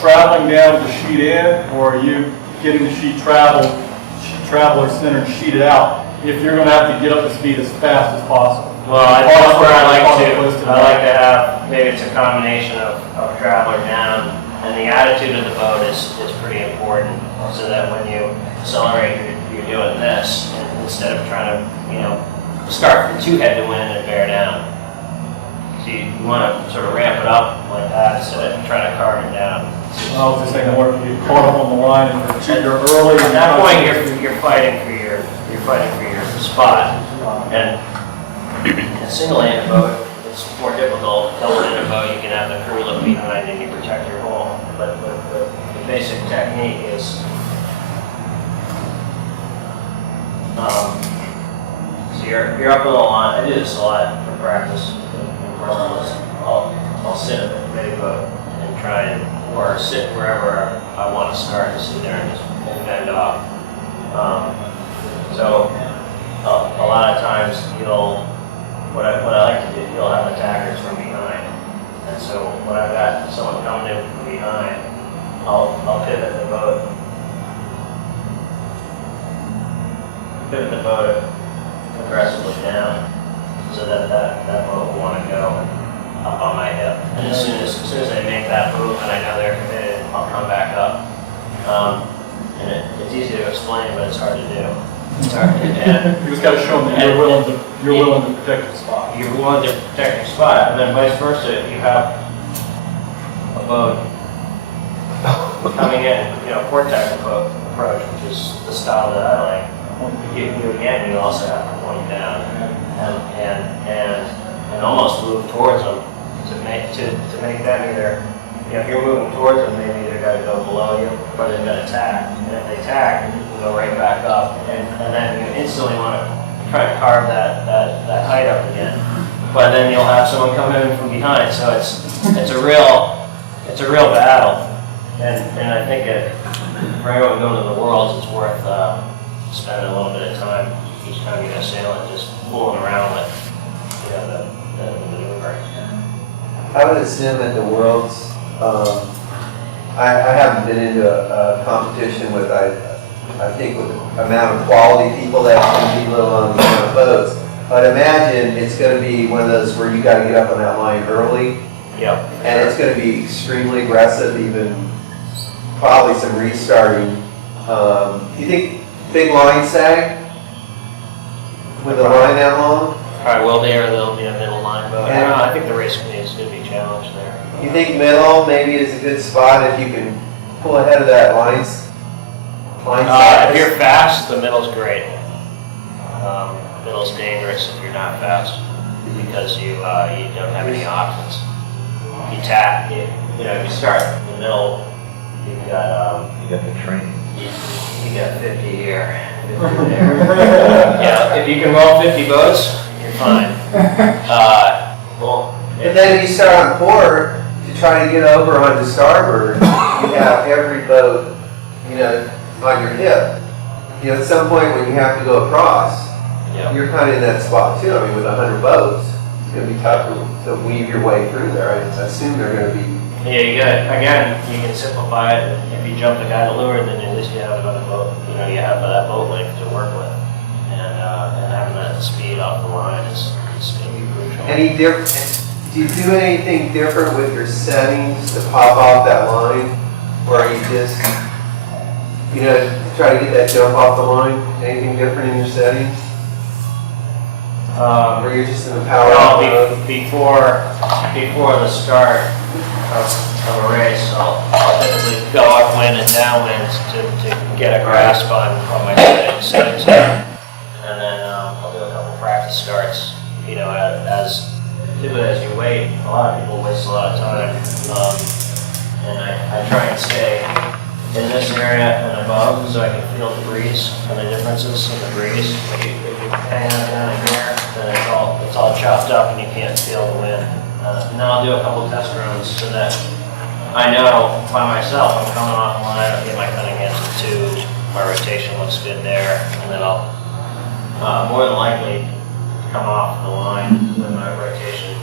traveling down to sheet in, or are you getting the traveler center sheeted out if you're going to have to get up to speed as fast as possible? Well, that's where I like to have, maybe it's a combination of traveler down, and the attitude of the boat is pretty important, so that when you accelerate, you're doing this, and instead of trying to, start from 2 head to wind and bear down. So you want to sort of ramp it up like that instead of trying to carve it down. I was just saying, or if you get caught up on the line and you're early. At that point, you're fighting for your spot. And a single lane boat, it's more difficult. Double lane boat, you can have the crew look behind and you protect your hull. But the basic technique is so you're up on the line. I do this a lot for practice. I'll sit at the big boat and try or sit wherever I want to start and sit there and just bend off. So a lot of times what I like to do, you'll have attackers from behind. And so when I've got someone coming in from behind, I'll pivot the boat aggressively down, so that boat will want to go up on my hip. And as soon as I make that move and I know they're committed, I'll come back up. And it's easy to explain, but it's hard to do. It's hard to do. You just got to show them that you're willing to protect your spot. You're willing to protect your spot, and then vice versa. If you have a boat coming in, vortex approach, which is the style that I like. You also have to point down and almost move towards them to make them either, if you're moving towards them, they either got to go below you or they've got to tack. And if they tack, you can go right back up, and then you instantly want to try to carve that height up again. But then you'll have someone come in from behind, so it's a real battle. And I think for everyone going to the Worlds, it's worth spending a little bit of time each time you go sailing, just fooling around with the maneuver. I would assume at the Worlds, I haven't been into a competition with, I think with the amount of quality people that can be little on the amount of boats. But imagine it's going to be one of those where you got to get up on that line early. Yep. And it's going to be extremely aggressive, even probably some restarting. Do you think big line sag with a line that long? will be, or there'll be a middle line boat. I don't know, I think the race committee is going to be challenged there. You think middle maybe is a good spot if you can pull ahead of that line size? If you're fast, the middle's great. Middle's dangerous if you're not fast because you don't have any options. You tap, you start in the middle. You've got You got the train. you got 50 here, 50 there. Yeah, if you can roll 50 boats, you're fine. And then if you start on port to try to get over onto starboard, you have every boat, on your hip. At some point when you have to go across, you're kind of in that spot too. I mean, with 100 boats, it's going to be tough to weave your way through there. I assume they're going to be. Yeah, you can simplify it. If you jump the guy to lure, then at least you have another boat. You have that boat length to work with. And having that speed off the line is going to be crucial. Do you do anything different with your settings to pop off that line? Or are you just, try to get that jump off the line? Anything different in your settings? Or you're just in the power off mode? Before the start of a race, I'll typically go upwind and downwind to get a grasp on my settings. And then I'll do a couple practice starts, as you wait. A lot of people waste a lot of time. And I try and stay in this area and above so I can feel the breeze and the differences in the breeze. If you hang out down here, then it's all chopped up and you can't feel the wind. And then I'll do a couple test runs so that I know by myself I'm coming off the line, I'll get my cutting edge to 2, my rotation looks good there, and then I'll more than likely come off the line with my rotation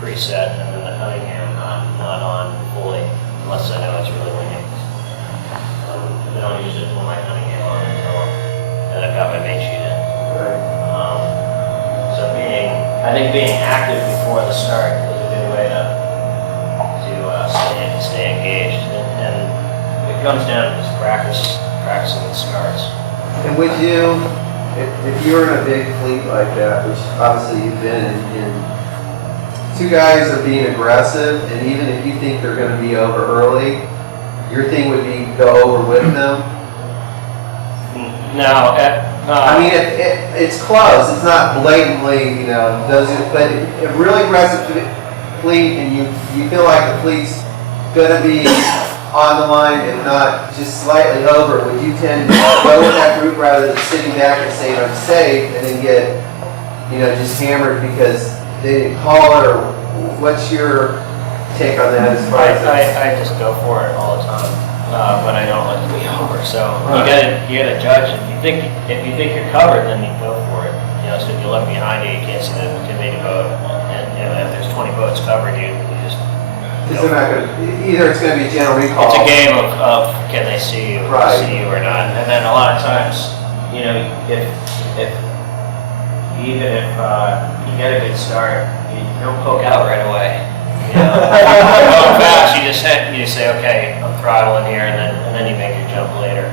preset, and then the cutting hand not on fully unless I know it's really windy. I don't usually pull my cutting hand on until I've got my main sheet in. I think being active before the start is a good way to stay engaged, and it comes down to just practicing the starts. And would you, if you were in a big fleet like that, which obviously you've been in, 2 guys are being aggressive, and even if you think they're going to be over early, your thing would be go over with them? No. I mean, it's close. It's not blatantly, but a really aggressive fleet, and you feel like the fleet's going to be on the line, if not just slightly over. Would you tend to go with that group rather than sitting back and saying I'm safe, and then get, just hammered because they didn't call it? Or what's your take on that? As far as I just go for it all the time. But I don't like to be over. So you gotta judge. If you think you're covered, then you go for it. So if you look behind you, you can't see the intimidating boat. And if there's 20 boats covered, you just. Because they're not going to. Either it's going to be general recall. It's a game of can they see you, or not. And then a lot of times, if you get a good start, you don't poke out right away. Going fast, you just say, okay, I'm throttling here, and then you make your jump later.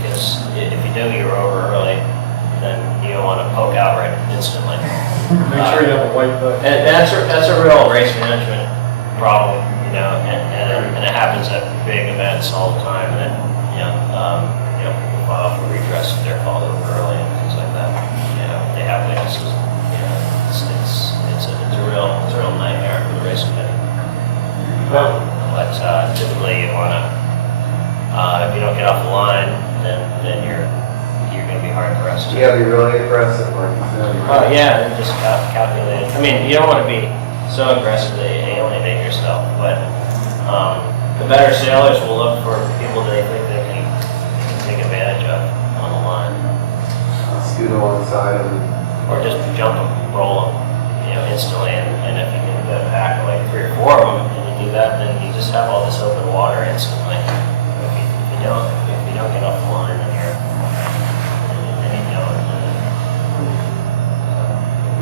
Because if you know you're over early, then you don't want to poke out right instantly. Make sure you have a white boat. And that's a real race management problem, and it happens at big events all the time. And then people file for redress if they're called over early and things like that. They have witnesses. It's a real nightmare for the race committee. But typically you want to, if you don't get off the line, then you're going to be hard pressed. You got to be really aggressive, like you said. Yeah, and just calculate. I mean, you don't want to be so aggressive that you alienate yourself, but the better sailors will look for people that they think they can take advantage of on the line. Scoot alongside them. Or just jump them, roll them, instantly, and if you can get a pack of like 3 or 4 of them, and you do that, then you just have all this open water instantly. If you don't get off the line, then you don't.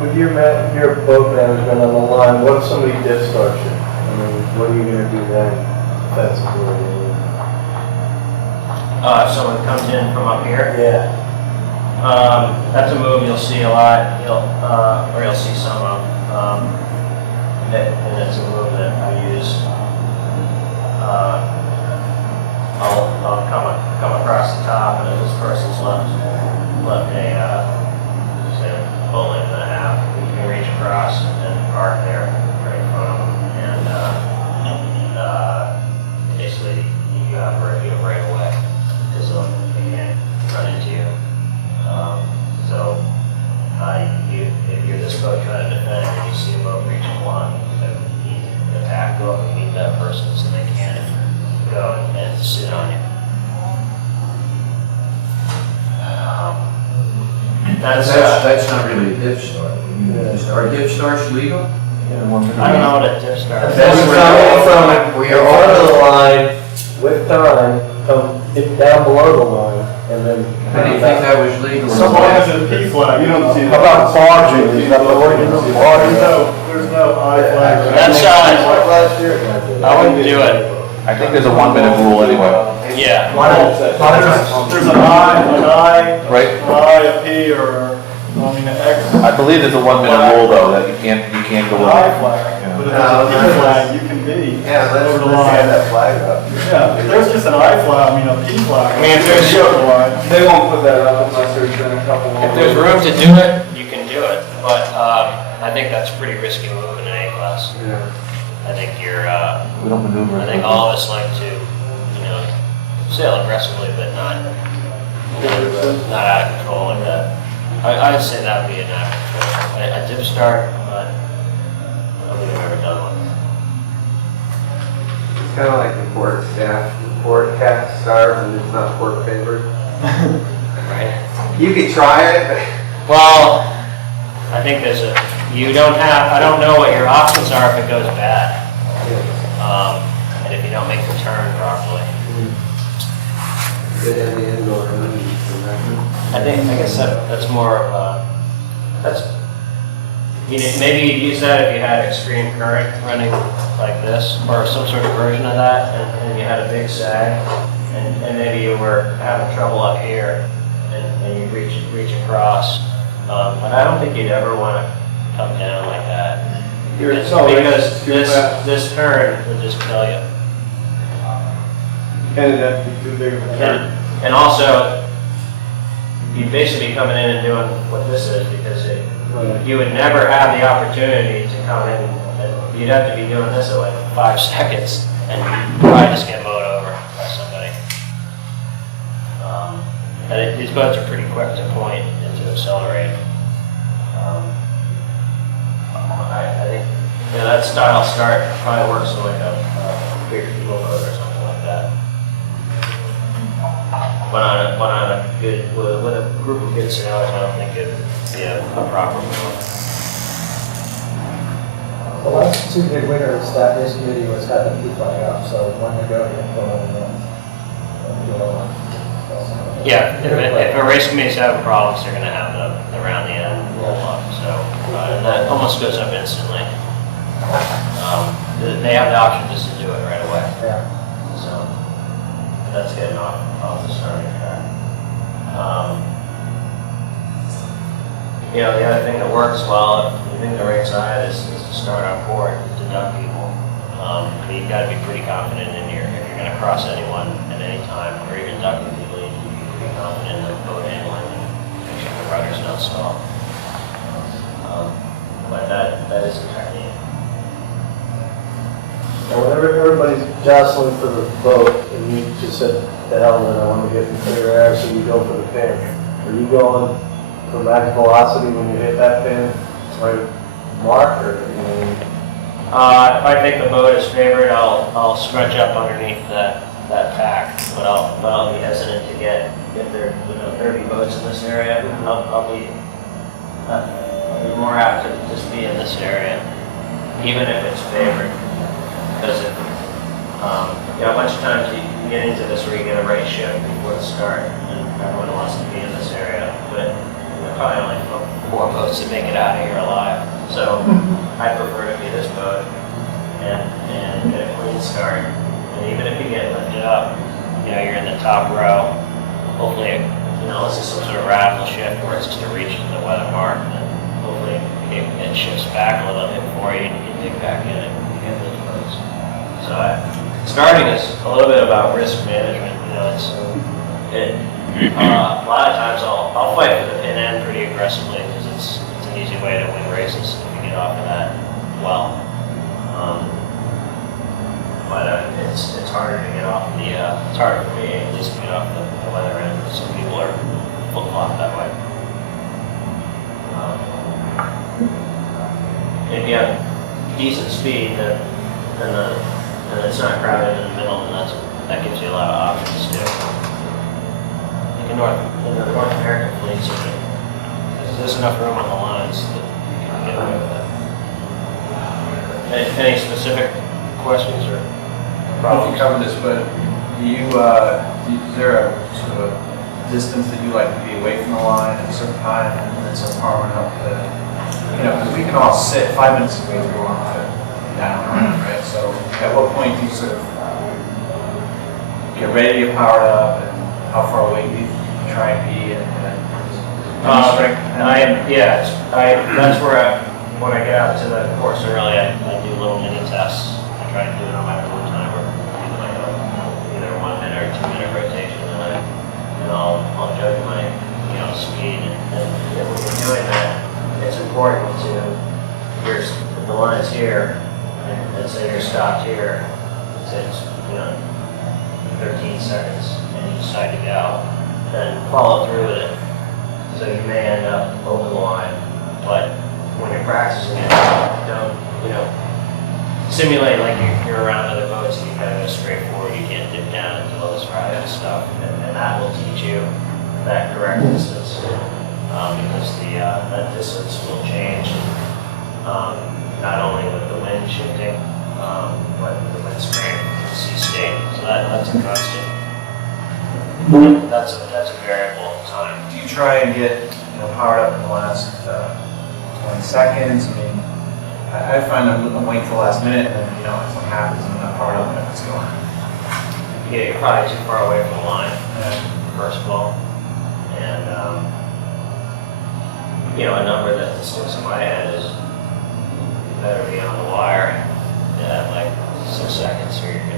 With your boat management on the line, what if somebody discharges you? I mean, what are you going to do then? Defensively? If someone comes in from up here, Yeah. That's a move you'll see a lot. Or you'll see some of. And it's a move that I use. I'll come across the top, and if this person's left a say a full length and a half, you can reach across and park there right in front of them, and basically you have right away because they can't run into you. So if you're this boat trying to defend and you see a boat reaching one, you attack, go up and meet that person so they can't go and sit on you. That's not really a dip start. Are dip starts legal? I don't know what a dip start is. That's from we are on the line with time, come dip down below the line, and then. How do you think that was legal? Someone has a P flag, you don't see that. How about barging? Is that the word you know, barging? There's no I flag. That's Last year? I wouldn't do it. I think there's a 1 minute rule anyway. Yeah. There's an I, Right. a P, or, an X. I believe there's a 1 minute rule though, that you can't go An over. I flag, but if there's a P flag, you can be Yeah, over the let's line. have that flag up. Yeah, if there's just an I flag, a P flag. I mean, if there's- over the line. They won't put that up unless there's been a couple more. If there's room to do it, you can do it. But I think that's a pretty risky move in an A class. Yeah. I think We don't maneuver. I think all of us like to, sail aggressively, but not out of control like that. I'd say that would be an out of control. A dip start, but I don't think I've ever done one. It's kind of like the port staff, the port cast starve and it's not port favored. Right? You could try it, but Well, I think I don't know what your options are if it goes bad. And if you don't make the turn properly. good in the end or I guess that's more of maybe you'd use that if you had extreme current running like this, or some sort of version of that, and you had a big sag, and maybe you were having trouble up here, and you reach across. But I don't think you'd ever want to come down like that. Because this current would just kill you. And it'd be too big of a turn. And also, you'd basically be coming in and doing what this is, because you would never have the opportunity to come in, and you'd have to be doing this at like 5 seconds, and you'd probably just get mowed over by somebody. And these boats are pretty quick to point and to accelerate. I think that style start probably works in like a big keel boat or something like that. But on a good, with a group of good sailors, I don't think it'd be a proper move. The last 2 big winners that this committee was had the P flag up, so when they go, you can put on the Yeah, if a race committee's having problems, they're gonna have the around the end roll up, so, and that almost goes up instantly. They have the option just to do it right away. Yeah. So that's getting off the starting track. The other thing that works well, if you think the right side is to start on port to duck people. You've got to be pretty confident if you're going to cross anyone at any time, or even ducking people, you need to be pretty confident in the boat handling and make sure the rudders don't stall. But that is a technique. And whenever everybody's jostling for the boat, and you just said the helmet, I want to get in clear air, so you go for the pin. Are you going for max velocity when you hit that pin, right mark, or If I think the boat is favored, I'll scrunch up underneath that pack, but I'll be hesitant to get if there 30 boats in this area. I'll be more apt to just be in this area, even if it's favored. Because a bunch of times you get into this where you get a right shift before the start, and everyone wants to be in this area, but probably only 4 boats to make it out of here alive. So I prefer to be this boat and get a clean start. And even if you get lifted up, you're in the top row. Hopefully, unless it's some sort of radical shift where it's just a reach to the weather mark, and hopefully it shifts back a little bit before you dig back in and get those boats. So starting is a little bit about risk management. A lot of times I'll fight for the pin end pretty aggressively because it's an easy way to win races if you get off of that well. But it's harder to get off the, it's harder for me at least to get off the weather end. Some people are flip-flop that way. If you have decent speed, then it's not crowded in the middle, and that gives you a lot of options too. Like in the North American fleets, there's enough room on the lines that you can get away with it. Any specific questions or I don't know if problems? you covered this, but is there a sort of a distance that you like to be away from the line at a certain time, and then some power went up to, because we can all sit 5 minutes away if we want to down, right? So at what point do you sort of get ready to get powered up, and how far away do you try and be, and that's where when I get out to the course early, I do little mini tests. I try to do it on my own timer, either a 1 minute or 2 minute rotation, and I'll judge my speed. And when you're doing that, it's important to if the line's here, and say you're stopped here, say it's 13 seconds, and you decide to go, then follow through with it. So you may end up over the line, but when you're practicing it, don't simulate like you're around other boats and you kind of go straight forward. You can't dip down into all this ride stuff, and that will teach you that correct distance because that distance will change not only with the wind shifting, but the wind strength, the sea state. So that's a constant. That's a variable time. do you try and get powered up in the last 20 seconds? I mean, I find I'm waiting till the last minute, and then something happens, and I'm not powered up, and it's going. Yeah, you're probably too far away from the line, first of all. And, a number that sticks in my head is you better be on the wire at like 6 seconds or you're done.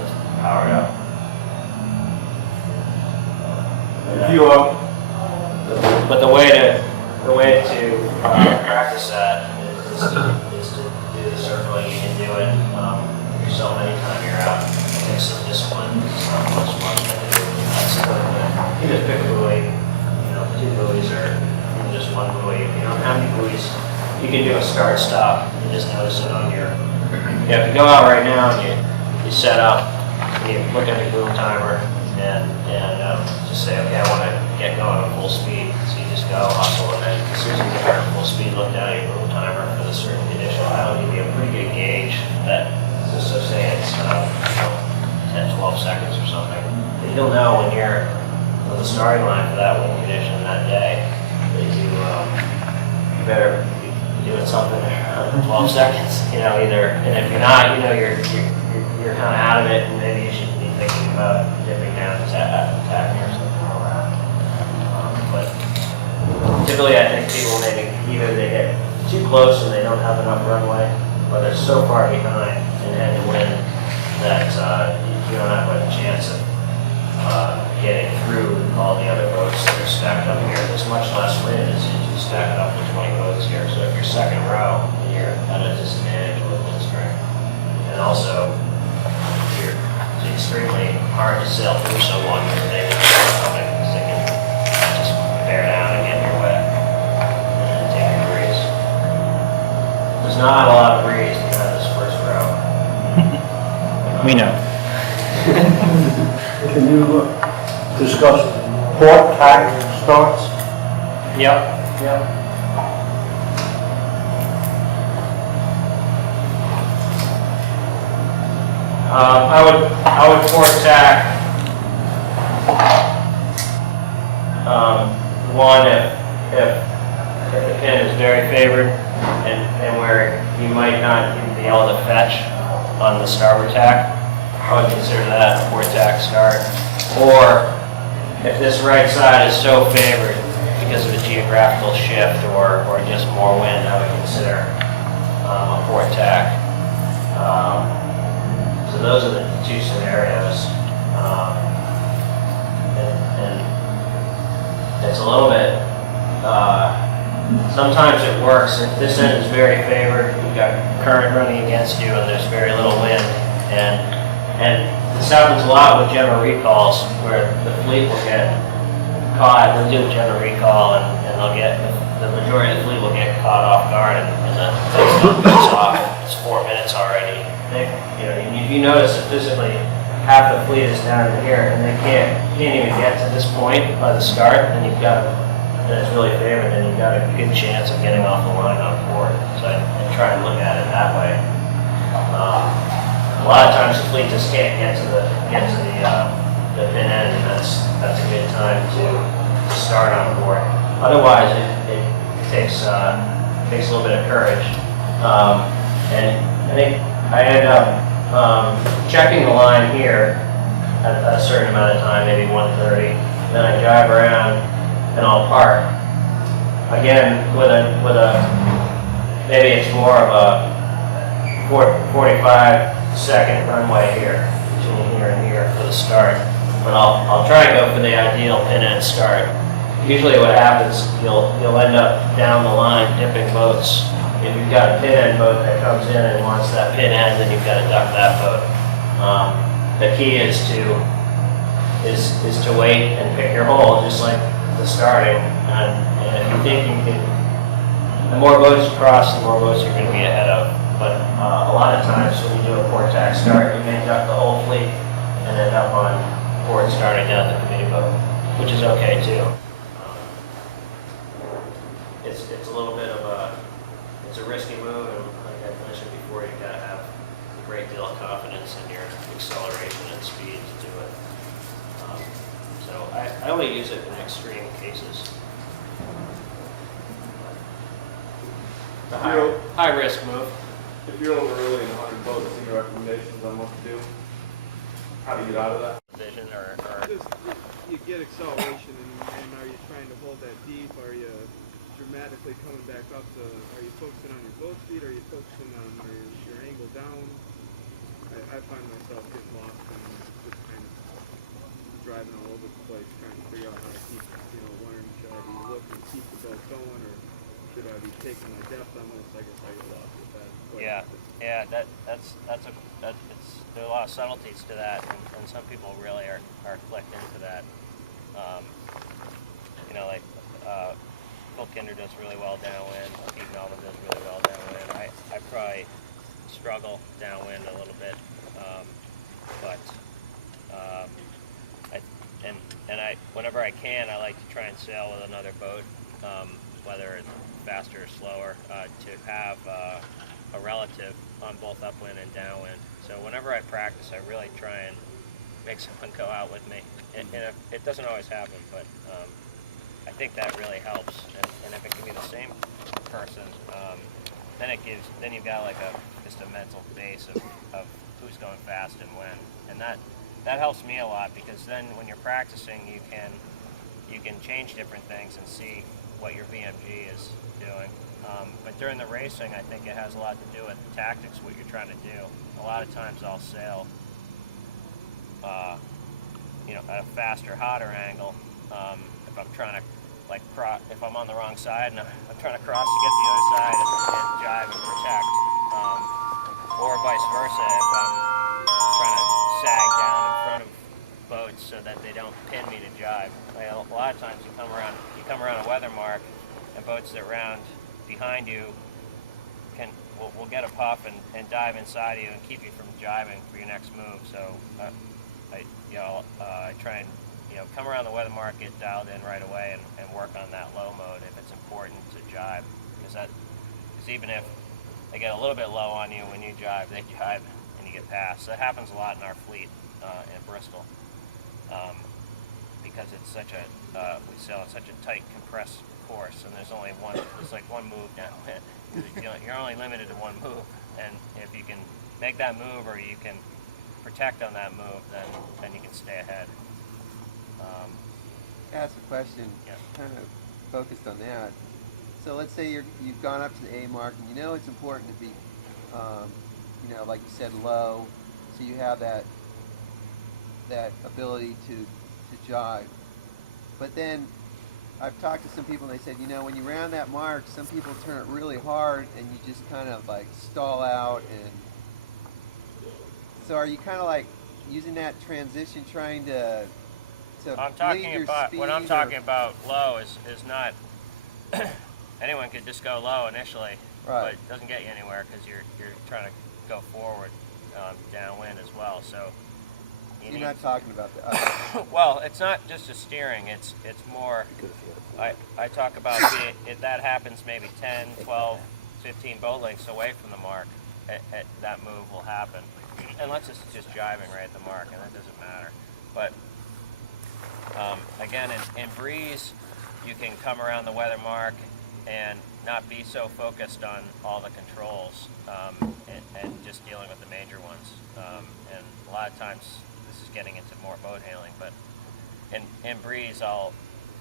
It's powered up. But the way to practice that is to do the circling. You can do it yourself anytime you're out. It takes some discipline. It's not much fun to do. You just pick a buoy. 2 buoys or just 1 buoy. If you don't have any buoys, you can do a start-stop. You just notice it on your. You have to go out right now and you set up. And you look at the boom timer and just say, okay, I want to get going at full speed. So you just go hustle, and then as soon as you get at full speed, look down at your boom timer for the certain condition. That'll give you a pretty good gauge that, so say it's 10, 12 seconds or something. And you'll know when you're on the starting line for that wind condition that day that you better be doing something in 12 seconds. Either, and if you're not, you're kind of out of it, and maybe you should be thinking about dipping down to tacking or something like that. But typically, I think people maybe either they get too close and they don't have enough runway, or they're so far behind in head to wind that you don't have a chance of getting through all the other boats that are stacked up here. There's much less wind as you stack it up with 20 boats here. So if you're second row, you're at a disadvantage with wind strength. And also, it's extremely hard to sail through someone when they get coming because they can just bear down and get in your way and take your breeze. There's not a lot of breeze behind this first row. We know. Can you discuss port tack starts? Yep. I would port tack one if the pin is very favored and where you might not even be able to fetch on the starboard tack. I would consider that a port tack start. or if this right side is so favored because of a geographical shift or just more wind, I would consider a port tack. So those are the two scenarios. And it's a little bit, sometimes it works. If this end is very favored, you've got current running against you and there's very little wind. And this happens a lot with general recalls where the fleet will get caught, they'll do a general recall and they'll get, the majority of the fleet will get caught off guard and the thing goes off. It's 4 minutes already. If you notice that physically half the fleet is down here and they can't even get to this point by the start, then you've got, and it's really favored, then you've got a good chance of getting off the line on port. So I try and look at it that way. A lot of times the fleet just can't get to the pin end, and that's a good time to start on board. Otherwise, it takes a little bit of courage. And I think I end up checking the line here at a certain amount of time, maybe 1:30. Then I drive around and I'll park. Again, with a maybe it's more of a 45-second runway here between here and here for the start. But I'll try and go for the ideal pin end start. Usually what happens, you'll end up down the line dipping boats. If you've got a pin end boat that comes in and wants that pin end, then you've got to duck that boat. The key is to wait and pick your hole, just like the starting. And if you think you can, the more boats you cross, the more boats you're going to be ahead of. But a lot of times when you do a port tack start, you may duck the whole fleet and end up on port starting down the committee boat, which is okay too. It's a little bit of it's a risky move, and like I mentioned before, you've got to have a great deal of confidence in your acceleration and speed to do it. So I only use it in extreme cases. It's a high risk move. If you're over really in 100 boats, any recommendations on what to do? How to get out of that? Vision or Just, you get acceleration, and are you trying to hold that deep? Are you dramatically coming back up to, are you focusing on your boat speed? Are you focusing on your angle down? I find myself getting lost and just kind of driving all over the place, trying to figure out how to keep, wondering should I be looking to keep the boat going, or should I be taking my depth on this? I guess I get lost with that. There are a lot of subtleties to that, and some people really are clicked into that. Phil Kinder does really well downwind. Pete Melvin does really well downwind. I probably struggle downwind a little bit, whenever I can, I like to try and sail with another boat, whether it's faster or slower, to have a relative on both upwind and downwind. So whenever I practice, I really try and make someone go out with me. And it doesn't always happen, but I think that really helps. And if it can be the same person, then you've got like just a mental base of who's going fast and when. And that helps me a lot, because then when you're practicing, you can change different things and see what your VMG is doing. But during the racing, I think it has a lot to do with the tactics, what you're trying to do. A lot of times I'll sail at a faster, hotter angle, if I'm trying to if I'm on the wrong side and I'm trying to cross to get to the other side and jive and protect, or vice versa if I'm trying to sag down in front of boats so that they don't pin me to jive. A lot of times you come around a weather mark, and boats that round behind you will get a puff and dive inside of you and keep you from jiving for your next move. So I try and come around the weather mark, get dialed in right away, and work on that low mode if it's important to jive. Because even if they get a little bit low on you when you jive, they jive and you get past. That happens a lot in our fleet in Bristol, because it's we sail on such a tight, compressed course, and there's like one move downwind. You're only limited to one move, and if you can make that move or you can protect on that move, then you can stay ahead. Ask a question, Yeah. kind of focused on that. So let's say you've gone up to the A mark, and you know it's important to be, like you said, low, so you have that ability to jive. But then I've talked to some people, and they said, when you round that mark, some people turn it really hard, and you just kind of like stall out. And so, are you kind of like using that transition, trying to I'm bleed talking your about speed? what I'm talking about low is not anyone could just go low initially, Right. but it doesn't get you anywhere because you're trying to go forward downwind as well. So You're not talking about that. well, it's not just a steering. It's more. I talk about that happens maybe 10, 12, 15 boat lengths away from the mark. That move will happen, unless it's just jiving right at the mark, and that doesn't matter. But again, in breeze, you can come around the weather mark and not be so focused on all the controls and just dealing with the major ones. And a lot of times, this is getting into more boat handling, but in breeze, I'll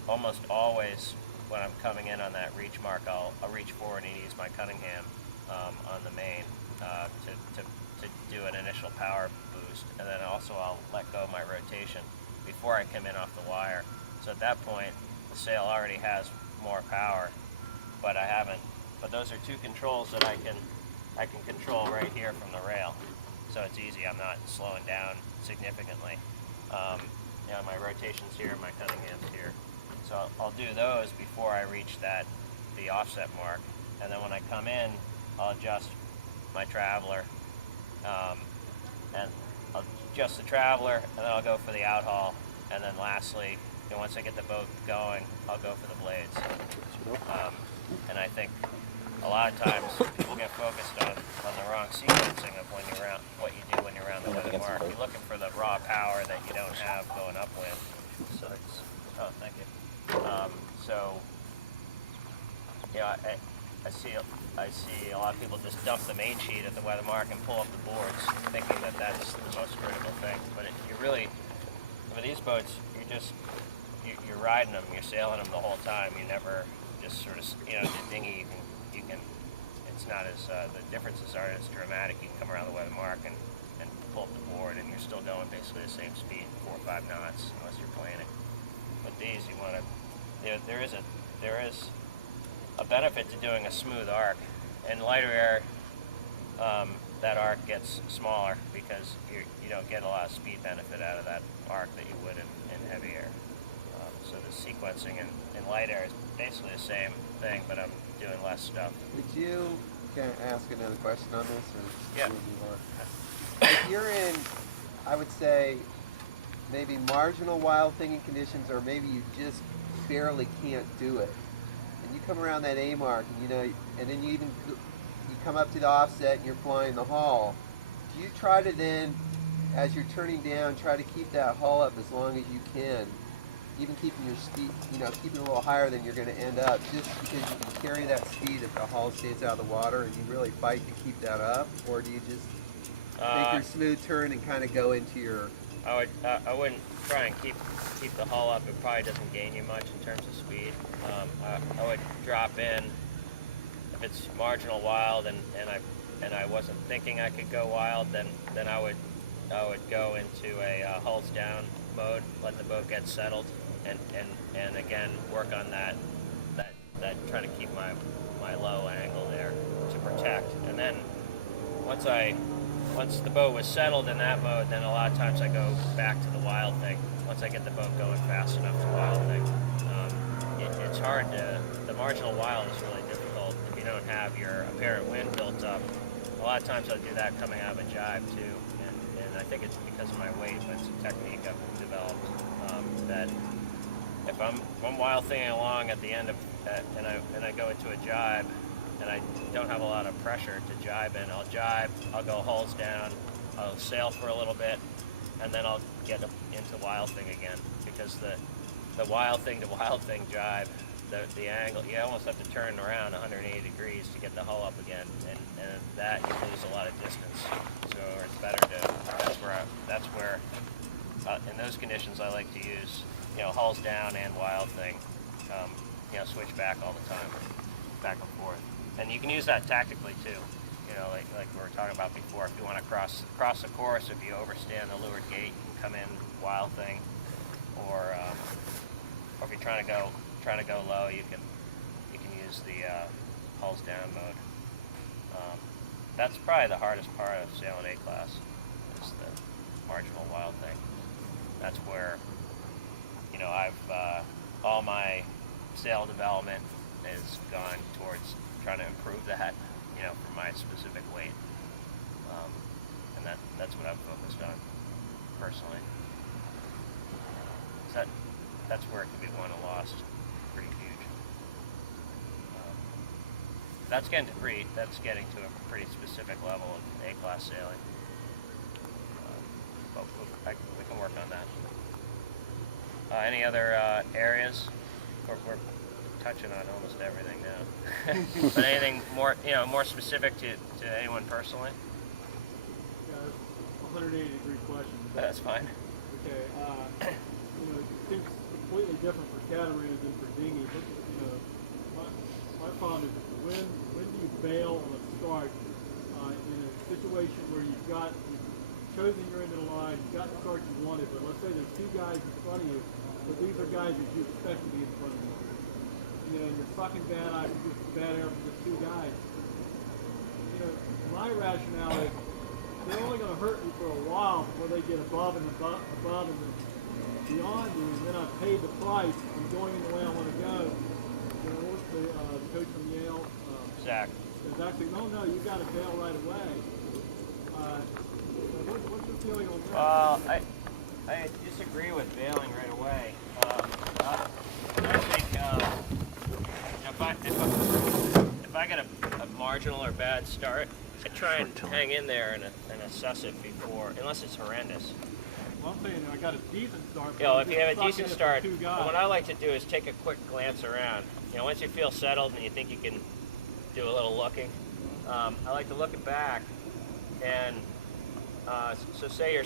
almost always, when I'm coming in on that reach mark, I'll reach forward and use my Cunningham on the main to do an initial power boost, and then also I'll let go of my rotation before I come in off the wire. So at that point, the sail already has more power, but I haven't. But those are two controls that I can control right here from the rail. So it's easy. I'm not slowing down significantly. My rotation's here, my Cunningham's here. So I'll do those before I reach the offset mark, and then when I come in, I'll adjust my traveler, and I'll adjust the traveler, and then I'll go for the outhaul, and then lastly, once I get the boat going, I'll go for the blades. And I think a lot of times people get focused on the wrong sequencing of what you do when you're around the weather mark. You're looking for the raw power that you don't have going upwind. So thank you. I see a lot of people just dump the main sheet at the weather mark and pull up the boards, thinking that that's the most critical thing. But these boats, you're riding them, you're sailing them the whole time. You never just sort of, the dinghy, you can. It's not as the differences aren't as dramatic. You can come around the weather mark and pull up the board, and you're still going basically the same speed, 4 or 5 knots, unless you're planing. But these, you want to. There is a benefit to doing a smooth arc. In lighter air, that arc gets smaller because you don't get a lot of speed benefit out of that arc that you would in heavy air. So the sequencing in light air is basically the same thing, but I'm doing less stuff. Would you ask another question on this, or Yeah. If you're in, I would say, maybe marginal wild thinking conditions, or maybe you just barely can't do it, and you come around that A mark, and and then you come up to the offset and you're flying the hull, do you try to then, as you're turning down, try to keep that hull up as long as you can, even keeping your speed, keeping a little higher than you're going to end up, just because you can carry that speed if the hull stays out of the water, and you really fight to keep that up? Or do you just make your smooth turn and kind of go into your... I wouldn't try and keep the hull up. It probably doesn't gain you much in terms of speed. I would drop in if it's marginal wild, and I wasn't thinking I could go wild. Then I would go into a hulls down mode, let the boat get settled, and again work on that try to keep my low angle there to protect. And then once the boat was settled in that mode, then a lot of times I go back to the wild thing. Once I get the boat going fast enough to wild thing, it's hard to. The marginal wild is really difficult if you don't have your apparent wind built up. A lot of times I'll do that coming out of a jibe too, and I think it's because of my weight, but it's a technique I've developed that if I'm wild thinging along at the end of and I go into a jibe, and I don't have a lot of pressure to jibe in. I'll jibe, I'll go hulls down, I'll sail for a little bit, and then I'll get into wild thing again, because the wild thing to wild thing jibe, the angle, you almost have to turn around 180 degrees to get the hull up again, and that you lose a lot of distance. So it's better to, that's where in those conditions I like to use hulls down and Wild Thing, switch back all the time, back and forth. And you can use that tactically too. Like we were talking about before. If you want to cross the course, if you overstand the leeward gate, you can come in Wild Thing, or if you're trying to go low, you can use the hulls down mode. That's probably the hardest part of sailing A class, is the marginal Wild Thing. That's where I've all my sail development has gone towards trying to improve that, for my specific weight, and that's what I've focused on personally. So that's where it can be won or lost, pretty huge. That's getting to a pretty specific level of A-class sailing, but we can work on that. Any other areas? We're touching on almost everything now. But anything more, more specific to anyone personally? Yeah, 180-degree question. That's fine. Okay, it seems completely different for catamarans than for dinghies. My problem is when do you bail on a start in a situation where you've chosen your end of the line, you've got the start you wanted, but let's say there's two guys in front of you, but these are guys that you expect to be in front of you. And you're fucking bad eye for just bad air for just two guys. My rationale is they're only going to hurt you for a while before they get above and beyond you, and then I've paid the price. I'm going in the way I want to go. What's the coach from Yale? Zach. Is actually, no, you got to bail right away. What's your feeling on that? Well, I disagree with bailing right away. I think if I get a marginal or bad start, I try and hang in there and assess it before, unless it's horrendous. Well, I'm saying I got a decent start. If you have a decent start, what I like to do is take a quick glance around. Once you feel settled and you think you can do a little looking, I like to look it back. And so say you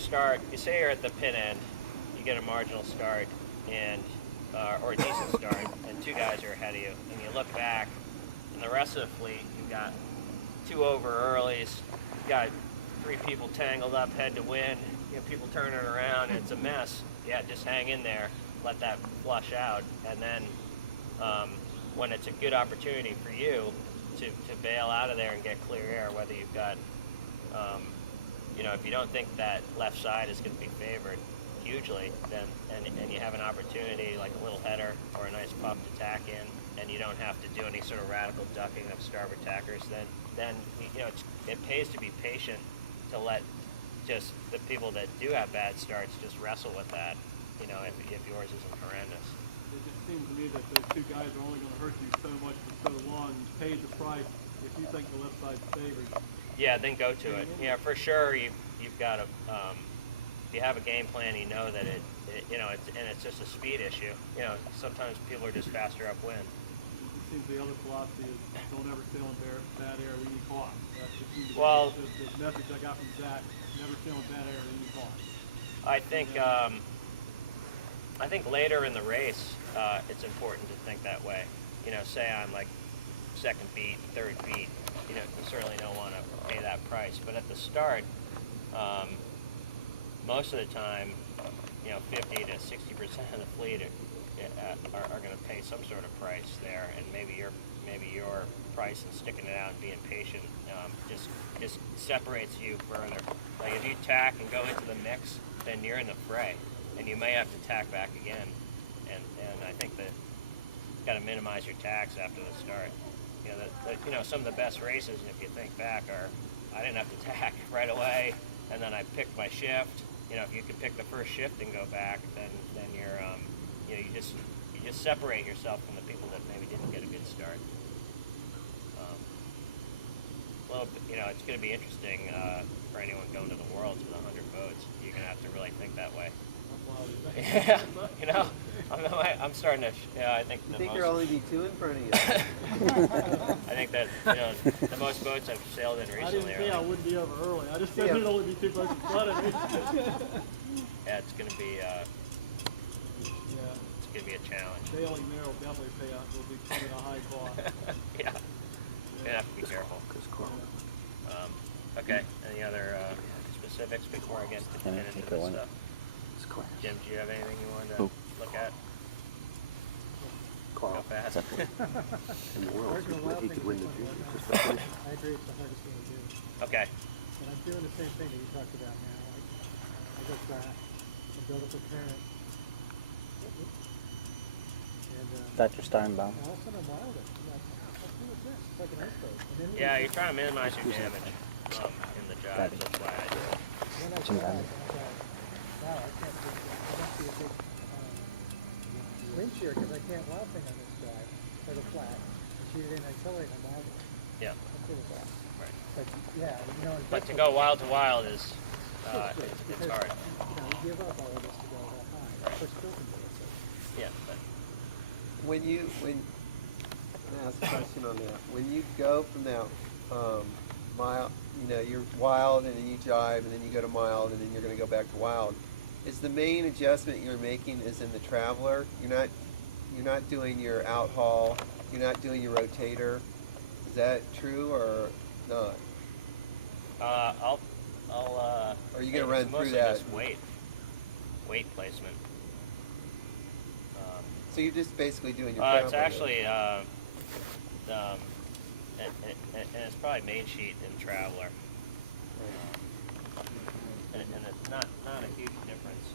say you're at the pin end, you get a marginal start or a decent start, and two guys are ahead of you, and you look back, and the rest of the fleet, you've got two over earlies, you've got three people tangled up head to wind, people turning around, and it's a mess. Yeah, just hang in there, let that flush out, and then when it's a good opportunity for you to bail out of there and get clear air, whether you've got, if you don't think that left side is going to be favored hugely, then and you have an opportunity like a little header or a nice puff to tack in, and you don't have to do any sort of radical ducking of starboard tackers, then it pays to be patient, to let just the people that do have bad starts just wrestle with that, if yours isn't horrendous. It just seems to me that those two guys are only going to hurt you so much for so long. You paid the price if you think the left side's favored. Yeah, then go to it. Yeah, for sure. You've got to. If you have a game plan, you know that it's just a speed issue. Sometimes people are just faster upwind. It seems the other philosophy is don't ever sail in bad air when you caught. That's the message I got from Zach. Never sail in bad air when you caught. I think later in the race, it's important to think that way. Say I'm like second beat, third beat, you certainly don't want to pay that price. But at the start, most of the time, 50 to 60% of the fleet are going to pay some sort of price there, and maybe your price and sticking it out and being patient just separates you further. Like if you tack and go into the mix, then you're in the fray, and you may have to tack back again. And I think that you've got to minimize your tacks after the start. Some of the best races, if you think back, are I didn't have to tack right away, and then I picked my shift. If you can pick the first shift and go back, then you're you just separate yourself from the people that maybe didn't get a good start. It's going to be interesting for anyone going to the Worlds with 100 boats. You're going to have to really think that way. Yeah, I'm starting to. I think there'll only be two in front of you. I think that the most boats I've sailed in recently. I didn't say I wouldn't be over early. I just said there'd only be two boats in front of me. Yeah, it's going to be. Yeah. going to be a challenge. Failing there will definitely pay out. Will be coming a high cost. Yeah. You have to be careful. Okay. Any other specifics before I get into this stuff? Jim, do you have anything you wanted to look at? Go fast. In the world, he could win the future. I agree, it's the hardest thing to do. Okay. And I'm doing the same thing that you talked about now. I go back and build up a parent. And Dr. Steinbaum. all of a sudden I'm wild. I'm like, how cool is this? It's like an iceberg. And then Yeah, you're trying to minimize your damage in the job. That's why I do it. then I realized, wow, I can't do this. I must be a big wind shear because I can't wild thing on this drive for the flat. And she didn't accelerate on wild. Yeah. That's what it's like. Right. But yeah, you know. But to go wild to wild is it's it's hard. You give up all of this to go that high. Of course, still can do it. So. Yeah. But When can I ask a question on that? When you go from that mile, you know, you're wild and then you jive and then you go to mild and then you're going to go back to wild. Is the main adjustment you're making is in the traveler? You're not doing your out haul. You're not doing your rotator. Is that true or not? I'll. Are you going to it's run through mostly that? just weight placement. So you're just basically doing your It's traveler. actually, and it's probably main sheet in Traveler. And it's not a huge difference.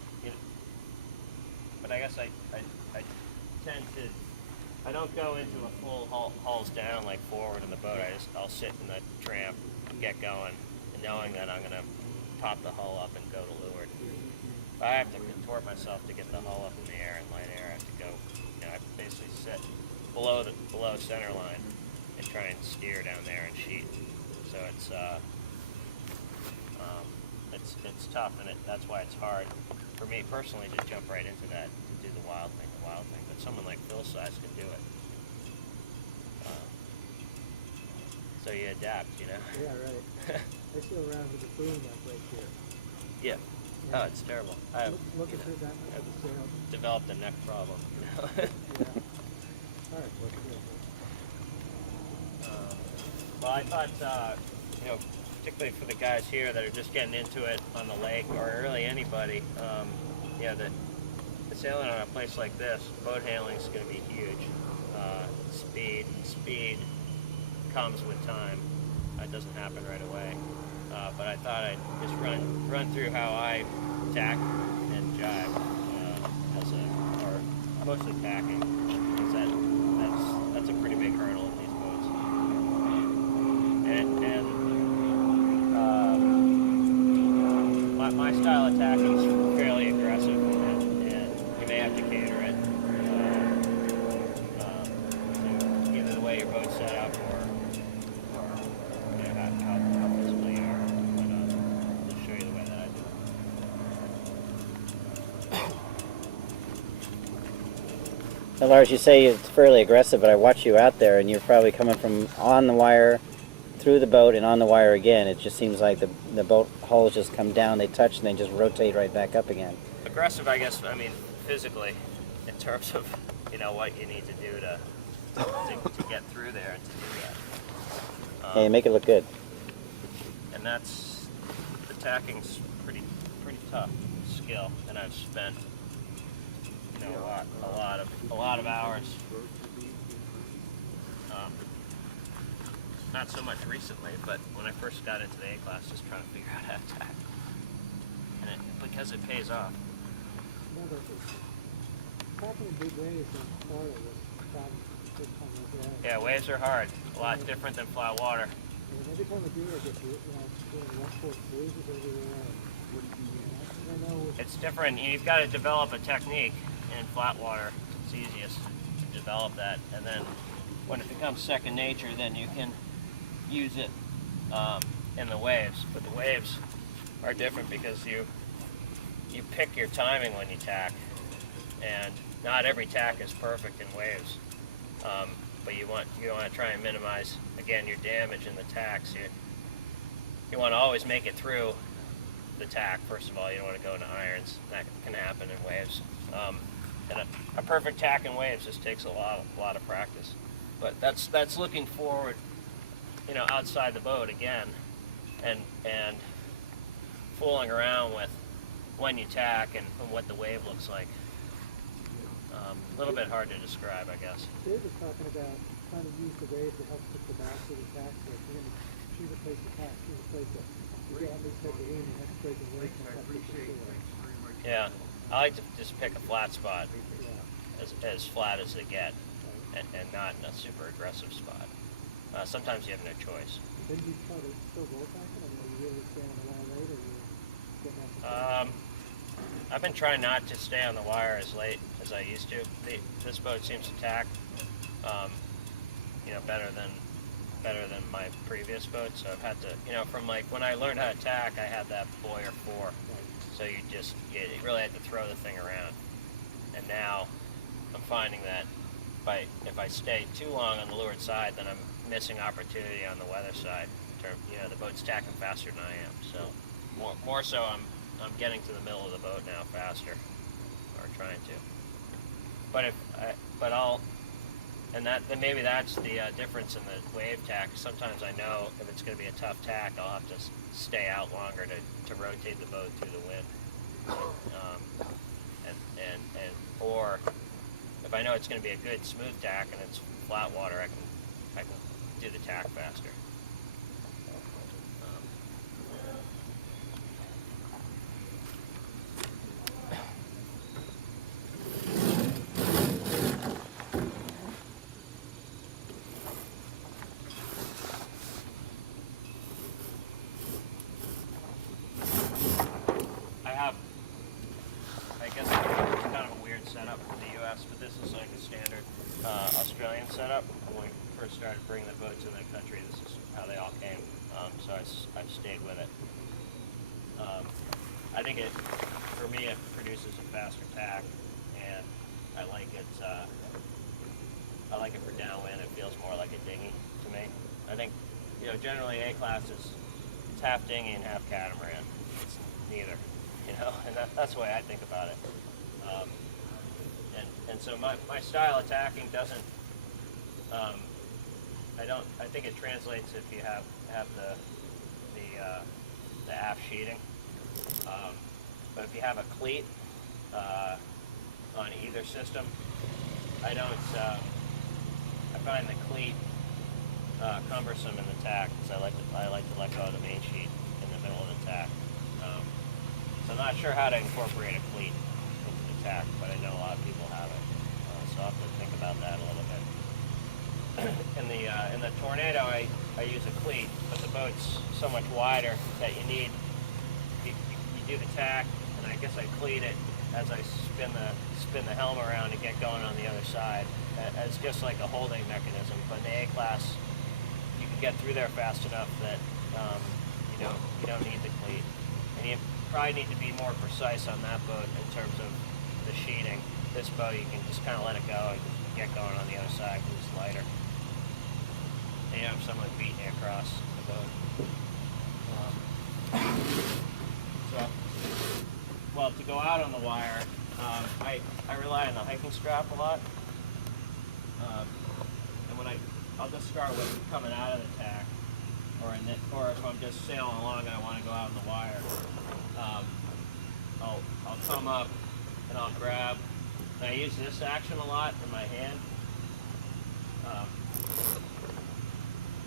But I guess I tend to, I don't go into a full hulls down like forward in the boat. I'll sit in the tramp, get going, and knowing that I'm going to pop the hull up and go to leeward. But I have to contort myself to get the hull up in the air and light air. I have to go, I basically sit below center line and try and steer down there and sheet. So it's tough, and that's why it's hard for me personally to jump right into that to do the wild thing. But someone like Phil's size can do it. So you adapt, Yeah, right. I still around with the boom that's right here. Yeah. Oh, it's terrible. I've I've developed a neck problem. Yeah. All right, what's good? Well, I thought, particularly for the guys here that are just getting into it on the lake, or really anybody, the sailing on a place like this, boat handling is going to be huge. Speed comes with time. It doesn't happen right away. But I thought I'd just run through how I tack and jive or mostly tacking, because that's a pretty big hurdle in these boats. And my style of tacking is fairly aggressive, and you may have to cater it to either the way your boat's set up or how physical you are. But I'll show you the way that I do it. Now, Lars, you say it's fairly aggressive, but I watch you out there, and you're probably coming from on the wire, through the boat, and on the wire again. It just seems like the boat hulls just come down, they touch, and they just rotate right back up again. Aggressive, I guess, I mean, physically, in terms of, what you need to do to get through there and to do that. Yeah, you make it look good. And the tacking's pretty tough skill, and I've spent, a lot of hours. Not so much recently, but when I first got into the A class, just trying to figure out how to tack, and because it pays off. Tackling big waves in Florida was a problem this time of day. Yeah, waves are hard. A lot different than flat water. And every time I do, I get doing westport cruises everywhere. I know It's different. You've got to develop a technique in flat water. It's easiest to develop that, and then when it becomes second nature, then you can use it in the waves. But the waves are different because you pick your timing when you tack, and not every tack is perfect in waves. But you want to try and minimize, again, your damage in the tacks. You want to always make it through the tack. First of all, you don't want to go into irons. That can happen in waves. And a perfect tack in waves just takes a lot of practice. But that's looking forward, you know, outside the boat again, and fooling around with when you tack and what the wave looks like. A little bit hard to describe, I guess. Dave was talking about trying to use the wave to help put the back of the tack. So if you're going to choose a place to tack, choose a place that you get on this type of wind, you have to break away from that particular. Yeah, I like to just pick a flat spot, as flat as they get, and not in a super aggressive spot. Sometimes you have no choice. Then you try to still roll tack it? I mean, are you really stay on the wire late, or you getting off the I've been trying not to stay on the wire as late as I used to. This boat seems to tack, you know, better than my previous boat. So I've had to, you know, from like when I learned how to tack, I had that Boyer 4. So you really had to throw the thing around. And now I'm finding that if I stay too long on the leeward side, then I'm missing opportunity on the weather side. You know, the boat's tacking faster than I am. So more so, I'm getting to the middle of the boat now faster, or trying to. Then maybe that's the difference in the wave tack. Sometimes I know if it's going to be a tough tack, I'll have to stay out longer to rotate the boat through the wind. Or if I know it's going to be a good smooth tack and it's flat water, I can do the tack faster. I guess it's kind of a weird setup for the U.S., but this is like a standard Australian setup. When we first started bringing the boats in the country, this is how they all came. So I've stayed with it. I think for me, it produces a faster tack, and I like it. I like it for downwind. It feels more like a dinghy to me. I think, you know, generally A-class it's half dinghy and half catamaran. It's neither. You know, and that's the way I think about it. And so my style of tacking doesn't. I think it translates if you have the aft sheeting. But if you have a cleat on either system, I find the cleat cumbersome in the tack because I like to let go of the main sheet in the middle of the tack. So I'm not sure how to incorporate a cleat into the tack, but I know a lot of people have it. So I'll have to think about that a little bit. In the Tornado, I use a cleat, but the boat's so much wider that you do the tack, and I guess I cleat it as I spin the helm around and get going on the other side. It's just like a holding mechanism. But in the A-class, you can get through there fast enough that you don't need the cleat, and you probably need to be more precise on that boat in terms of the sheeting. This boat, you can just kind of let it go and get going on the other side because it's lighter. And you have someone beating you across the boat. Well, to go out on the wire, I rely on the hiking strap a lot. And I'll just start with coming out of the tack, or if I'm just sailing along and I want to go out on the wire, I'll come up and I'll grab. And I use this action a lot in my hand.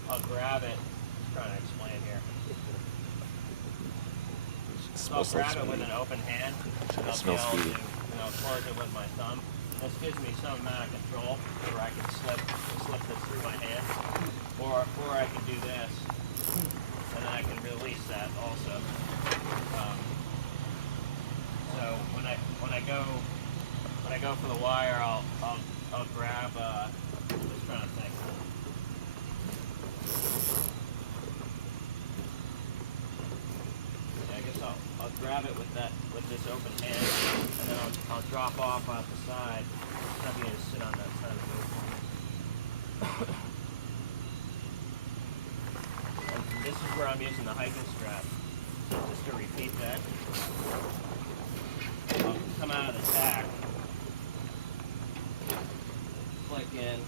I'll grab it. Just trying to explain here. So I'll grab it with an open hand, and I'll be able to close it with my thumb. This gives me some amount of control where I can slip this through my hand, or I can do this, and then I can release that also. So when I go for the wire, I'll grab. Just trying to think. I guess I'll grab it with this open hand, and then I'll drop off the side. I'm going to sit on that side of the boat. And this is where I'm using the hiking strap. So just to repeat that, I'll come out of the tack, click in,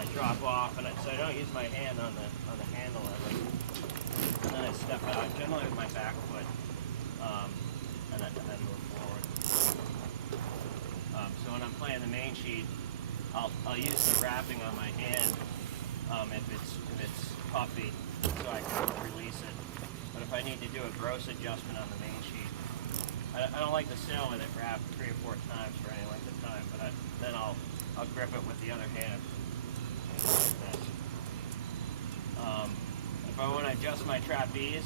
I drop off, and so I don't use my hand on the handle ever. And then I step out, generally with my back foot, and I move forward. So when I'm playing the main sheet, I'll use the wrapping on my hand if it's puffy, so I can release it. But if I need to do a gross adjustment on the main sheet, I don't like to sail with it wrapped 3 or 4 times for any length of time, but then I'll grip it with the other hand. Like this. If I want to adjust my trapeze,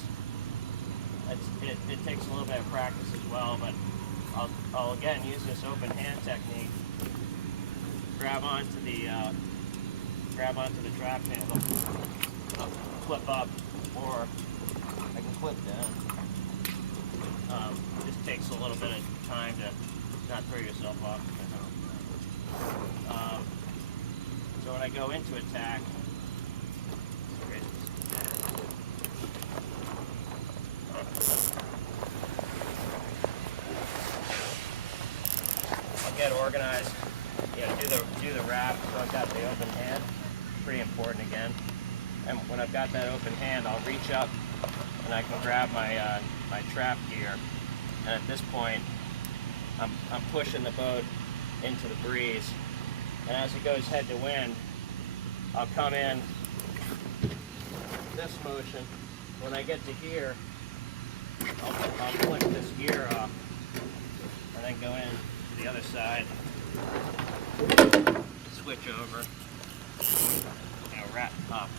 it takes a little bit of practice as well, but I'll again use this open hand technique. Grab onto the trap handle, flip up, or I can flip down. Just takes a little bit of time to not throw yourself off. So when I go into attack, I'll get organized. Do the wrap. So I've got the open hand. Pretty important again. And when I've got that open hand, I'll reach up and I can grab my my trap gear. And at this point, I'm pushing the boat into the breeze. And as it goes head to wind, I'll come in this motion. When I get to here, I'll flick this gear off and then go in to the other side, switch over,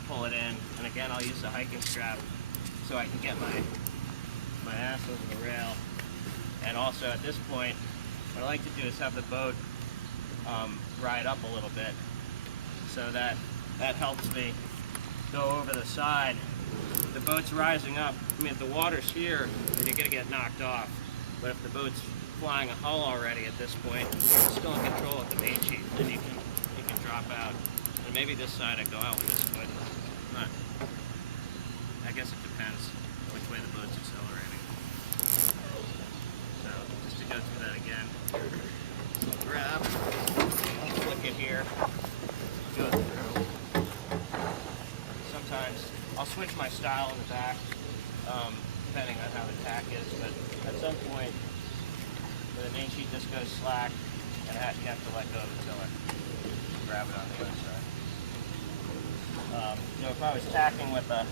pull it in, and again I'll use the hiking strap so I can get my ass over the rail. And also at this point, what I like to do is have the boat ride up a little bit, so that helps me go over the side. The boat's rising up. I mean, if the water's here, then you're gonna get knocked off. But if the boat's flying a hull already at this point, you're still in control of the main sheet, then you can drop out. And maybe this side I go out with this foot. But I guess it depends which way the boat's accelerating. So just to go through that again, I'll grab, I'll flick it here, go through. Sometimes I'll switch my style in the back, depending on how the tack is, but at some point the main sheet just goes slack and you have to let go of the tiller. Grab it on the other side. If I was tacking with a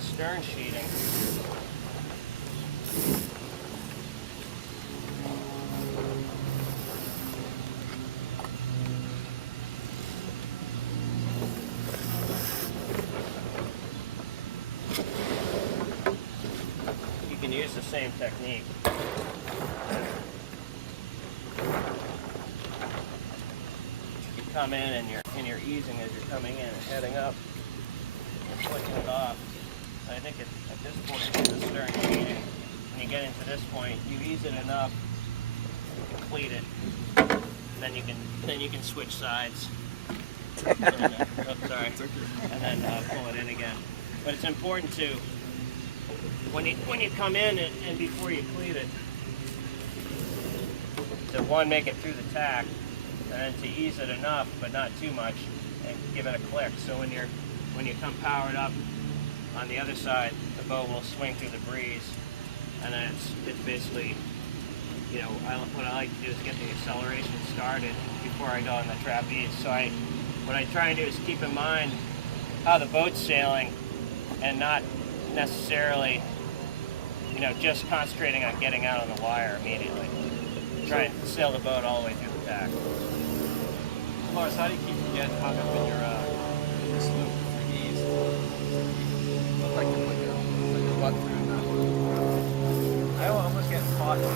stern sheeting, you can use the same technique. You come in and you're easing as you're coming in and heading up and flicking it off. And I think at this point with the stern sheeting, when you get into this point, you ease it enough, complete it, then you can switch sides. And then, and then pull it in again. But it's important to when you come in and before you cleat it, to one, make it through the tack, and then to ease it enough but not too much, and give it a click. So when you come powered up on the other side, the boat will swing through the breeze, and then it's basically, what I like to do is get the acceleration started before I go on the trapeze. So what I try and do is keep in mind how the boat's sailing and not necessarily, just concentrating on getting out on the wire immediately. Try and sail the boat all the way through the tack. Lars, how do you keep from getting hung up in your sloop for ease? Look like you're putting your butt through that. I almost get caught in the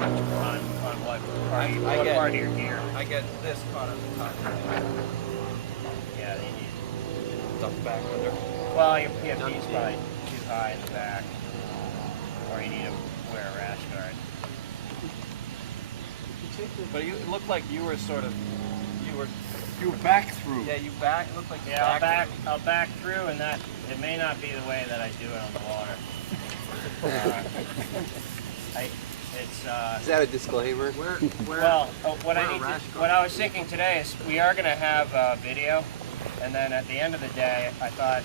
On what part of your gear? I get this caught on the top. Yeah, you need Duck back under. Well, your PFD is probably too high in the back, or you need to wear a rash guard. But it looked like you were you were back through. Yeah, you back. It looked like you I'll back through, and that it may not be the way that I do it on the water. it's Is that a disclaimer? well, what I was thinking today is we are going to have video, and then at the end of the day, I thought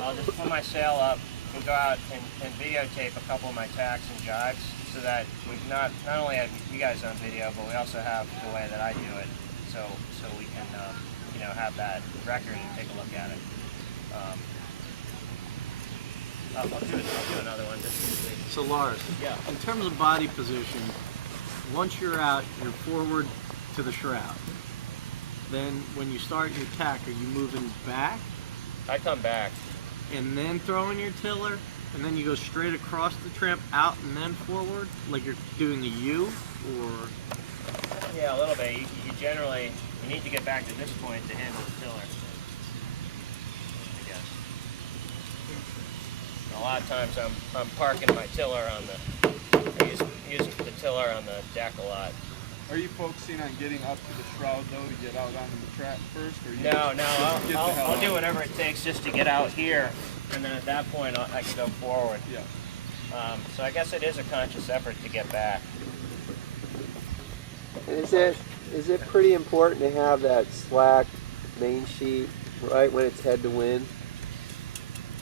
I'll just put my sail up and go out and videotape a couple of my tacks and jives, so that we not only have you guys on video, but we also have the way that I do it, so we can have that record and take a look at it. I'll do another one just to see. So Lars, Yeah. in terms of body position, once you're out, you're forward to the shroud. Then when you start your tack, are you moving back I come back. and then throwing your tiller? And then you go straight across the tramp out and then forward? Like you're doing a U? Or Yeah, a little bit. You generally need to get back to this point to handle the tiller, I guess. And a lot of times I'm parking my tiller on I use the tiller on the deck a lot. Are you focusing on getting up to the shroud though to get out onto the trap first, or you No, just get the hell I'll do out? whatever it takes just to get out here, and then at that point I can go forward. Yeah. So I guess it is a conscious effort to get back. And is it pretty important to have that slack main sheet right when it's head to wind?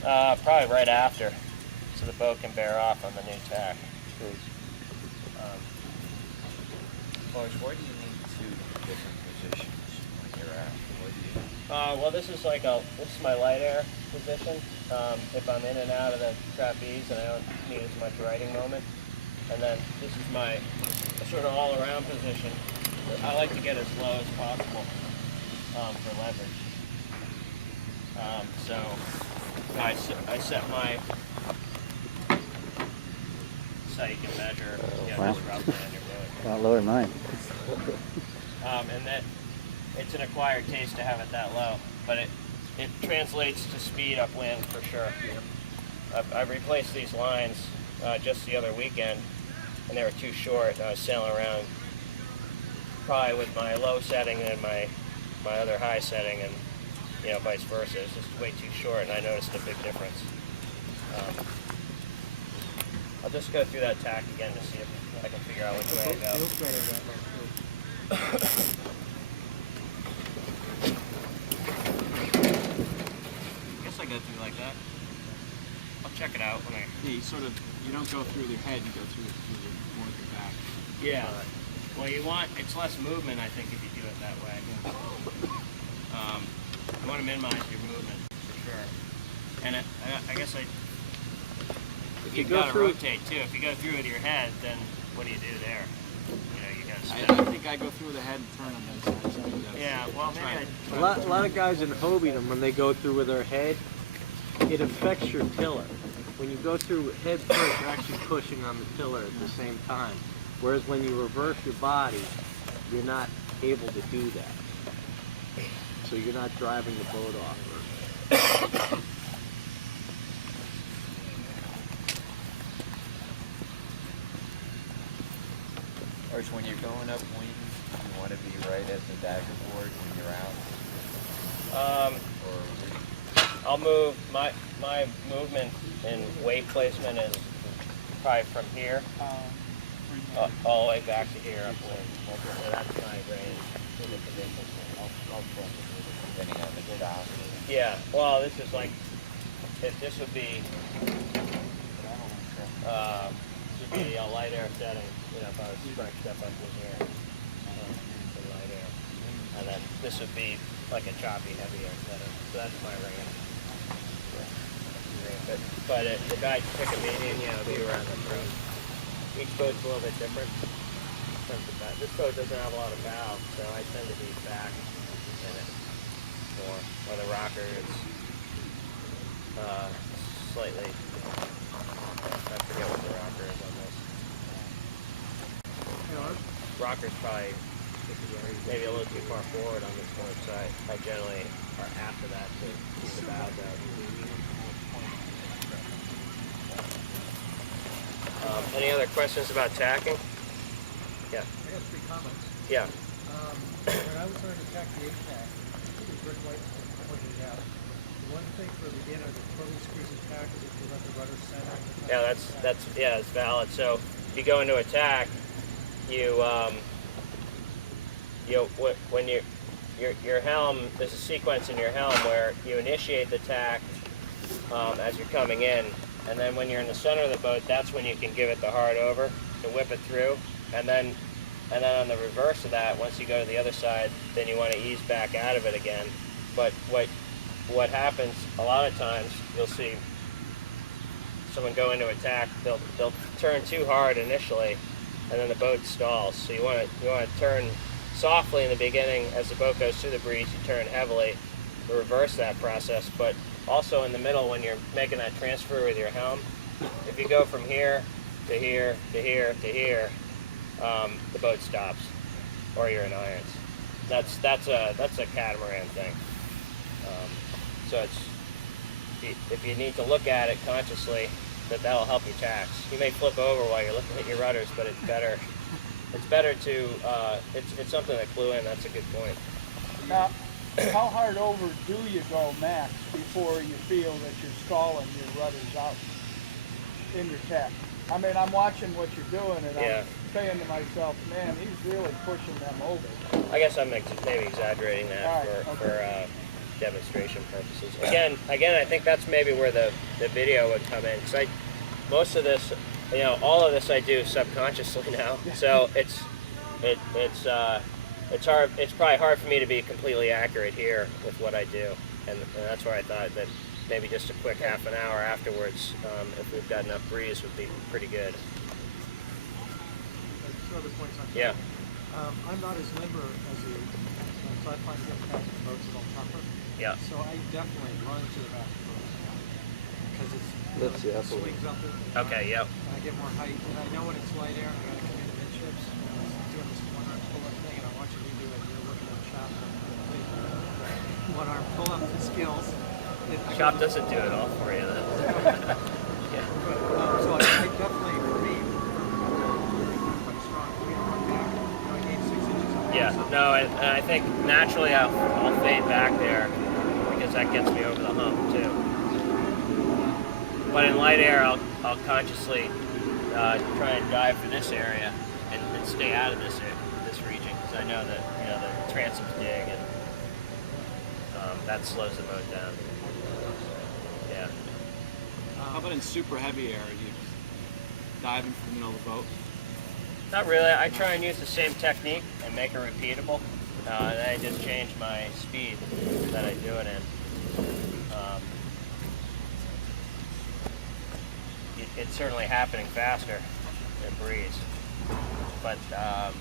Probably right after, so the boat can bear off on the new tack. Lars, where do you need two different positions when you're out? Where do you... Well, this is my light air position. If I'm in and out of the trapeze and I don't need as much riding moment, and then this is my sort of all-around position. I like to get as low as possible for leverage. So I set my so you can measure Wow. just roughly on your boat. A lot lower than mine. And that it's an acquired taste to have it that low, but it translates to speed upwind for sure. I've replaced these lines just the other weekend, and they were too short. I was sailing around probably with my low setting and my other high setting, and vice versa. It's just way too short, and I noticed a big difference. I'll just go through that tack again to see if I can figure out which way I go. Feels better that way too. I guess I go through like that. I'll check it out when I... Yeah, you don't go through your head, you go through more of your back. Yeah. Well, it's less movement, I think, if you do it that way. You want to minimize your movement, for sure. And I guess you've got to rotate, too. If you go through with your head, then what do you do there? You got to spin. I think I go through the head and turn on those sides. Yeah, well, maybe a lot of guys in Hobieton, when they go through with their head, it affects your tiller. When you go through head first, you're actually pushing on the tiller at the same time. Whereas when you reverse your body, you're not able to do that. So you're not driving the boat off. Or when you're going upwind, you want to be right at the dagger board when you're out? I'll move, my movement and weight placement is probably from here all the way back to here upwind. So that's my range in the conditions. I'll Depending on the style. Yeah, well, this is like, this would be a light air setting, if I was scrunched up to here, for light air. And then this would be like a choppy, heavy air setting. So that's my range. But the guy pick a median, be around the throat. Each boat's a little bit different in terms of that. This boat doesn't have a lot of valves, so I tend to be back in it more. Or the rocker is slightly, I forget what the rocker is on this. Rocker's probably maybe a little too far forward on this port side. I generally are after that to keep the valves out. Any other questions about tacking? Yeah. I got 3 comments. Yeah. When I was learning to tack the HVAC, Rick White pointed it out. The one thing for a beginner that totally screws his tack is if you let the rudder center. Yeah, that's valid. So if you go into attack, when your helm, there's a sequence in your helm where you initiate the attack as you're coming in, and then when you're in the center of the boat, that's when you can give it the hard over to whip it through, and then on the reverse of that, once you go to the other side, then you want to ease back out of it again. But what happens a lot of times, you'll see someone go into attack, they'll turn too hard initially, and then the boat stalls. So you want to turn softly in the beginning. As the boat goes through the breeze, you turn heavily to reverse that process. But also in the middle, when you're making that transfer with your helm, if you go from here to here to here to here, the boat stops, or you're in irons. That's a catamaran thing. So if you need to look at it consciously, that'll help you tax. You may flip over while you're looking at your rudders, but it's better. It's better to it's something to clue in. That's a good point. Now, how hard over do you go max before you feel that you're stalling your rudders out in your tack? I mean, I'm watching what you're doing, and I'm saying to myself, man, he's really pushing them over. I guess I'm maybe exaggerating that for demonstration purposes. Again, I think that's maybe where the video would come in, because most of this, all of this I do subconsciously now. So it's hard. It's probably hard for me to be completely accurate here with what I do, and that's where I thought that maybe just a quick half an hour afterwards, if we've got enough breeze, would be pretty good. Two other points on that. Yeah. I'm not as limber as you, so I find getting past the boats a little tougher. Yeah. So I definitely run to the back of the boat because it swings up. Okay. Yep. And I get more height, and I know when it's light air, I gotta come into midships. And I was doing this one-arm pull-up thing, and I watch you do it. You're looking at the shop. One-arm pull-up skills. Shop doesn't do it all for you then. Yeah. So I definitely, for me, quite strong. I need 6 inches of Yeah, no, and I think naturally I'll fade back there because that gets me over the hump too. But in light air, I'll consciously try and dive for this area and stay out of this region, because I know that the transom's big, and that slows the boat down. Yeah. How about in super heavy air? Are you diving from the middle of the boat? Not really. I try and use the same technique and make it repeatable. And then I just change my speed that I do it in. It's certainly happening faster in breeze, but I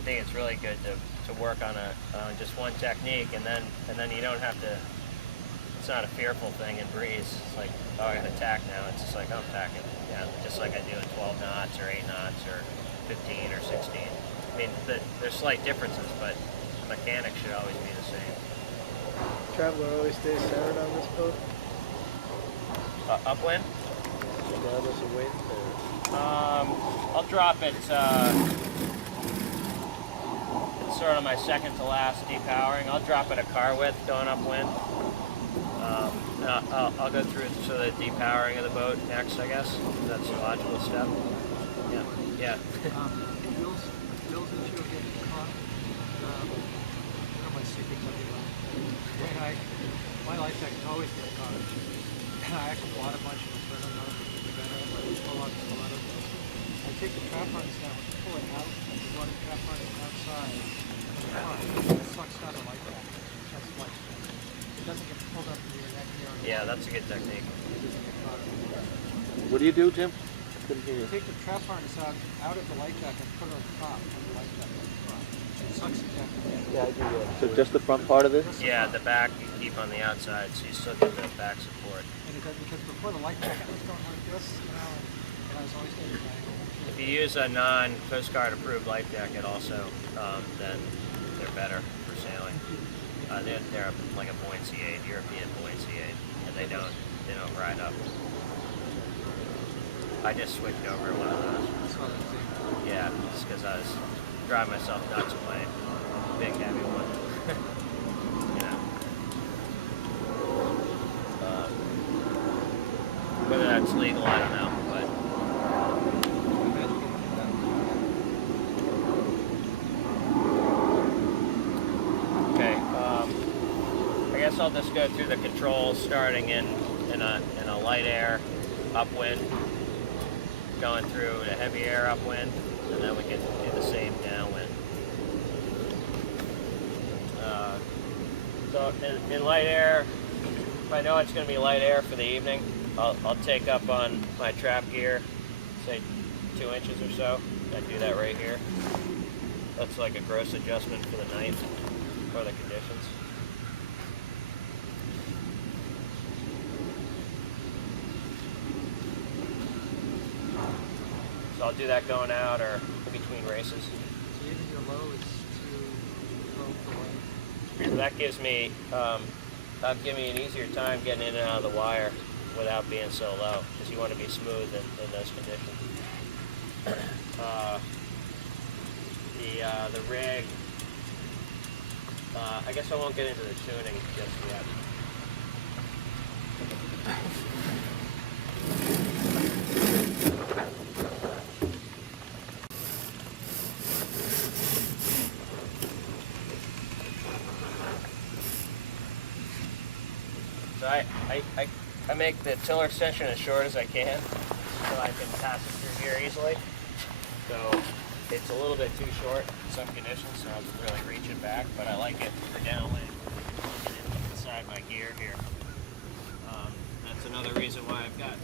think it's really good to work on just one technique, and then you don't have to. It's not a fearful thing in breeze. It's like, oh, I got to tack now. It's just like, I'm tacking. Yeah, just like I do at 12 knots or 8 knots or 15 or 16. I mean, there's slight differences, but the mechanics should always be the same. Traveler always stays centered on this boat, Upwind? regardless of weight. I'll drop it. It's sort of my second to last depowering. I'll drop it a car width going upwind. I'll go through the depowering of the boat next, I guess. That's a logical step. Yeah. Bill's issue of getting caught. My secret's everywhere. My life jacket always gets caught. And I actually bought a bunch of them, but I'm not better. I pull up a lot of them. I take the trap harness down, pull it out, and run the trap harness outside. It sucks out the life jacket. That's much better. It doesn't get pulled up into your neck here. Yeah, that's a good technique. What do you do, Tim? Couldn't hear you. Take the trap harness out of the life jacket and put it on the top of the life jacket. It sucks it down. Yeah, I do that. So just the front part of it? Yeah, the back you keep on the outside, so you still get the back support. Because before the life jacket was going like this, and I was always getting an If you use a non-Coast Guard approved life jacket also, then they're better for sailing. They're like a buoyancy aid, European buoyancy aid, and they don't ride up. I just switched over to one of those. Yeah, just because I was driving myself nuts with my big heavy one. Whether that's legal, I don't know, but this, I'll just go through the controls, starting in a light air upwind, going through the heavy air upwind, and then we can do the same downwind. So in light air, if I know it's going to be light air for the evening, I'll take up on my trap gear, say 2 inches or so. I do that right here. That's like a gross adjustment for the night for the conditions. So I'll do that going out or between races. So even your low is too low for weight. So that gives me, that'll give me an easier time getting in and out of the wire without being so low, because you want to be smooth in those conditions. The rig, I guess I won't get into the tuning just yet. So I make the tiller extension as short as I can so I can pass it through here easily. So it's a little bit too short in some conditions, so I'm really reaching back, but I like it for downwind inside my gear here. That's another reason why I've got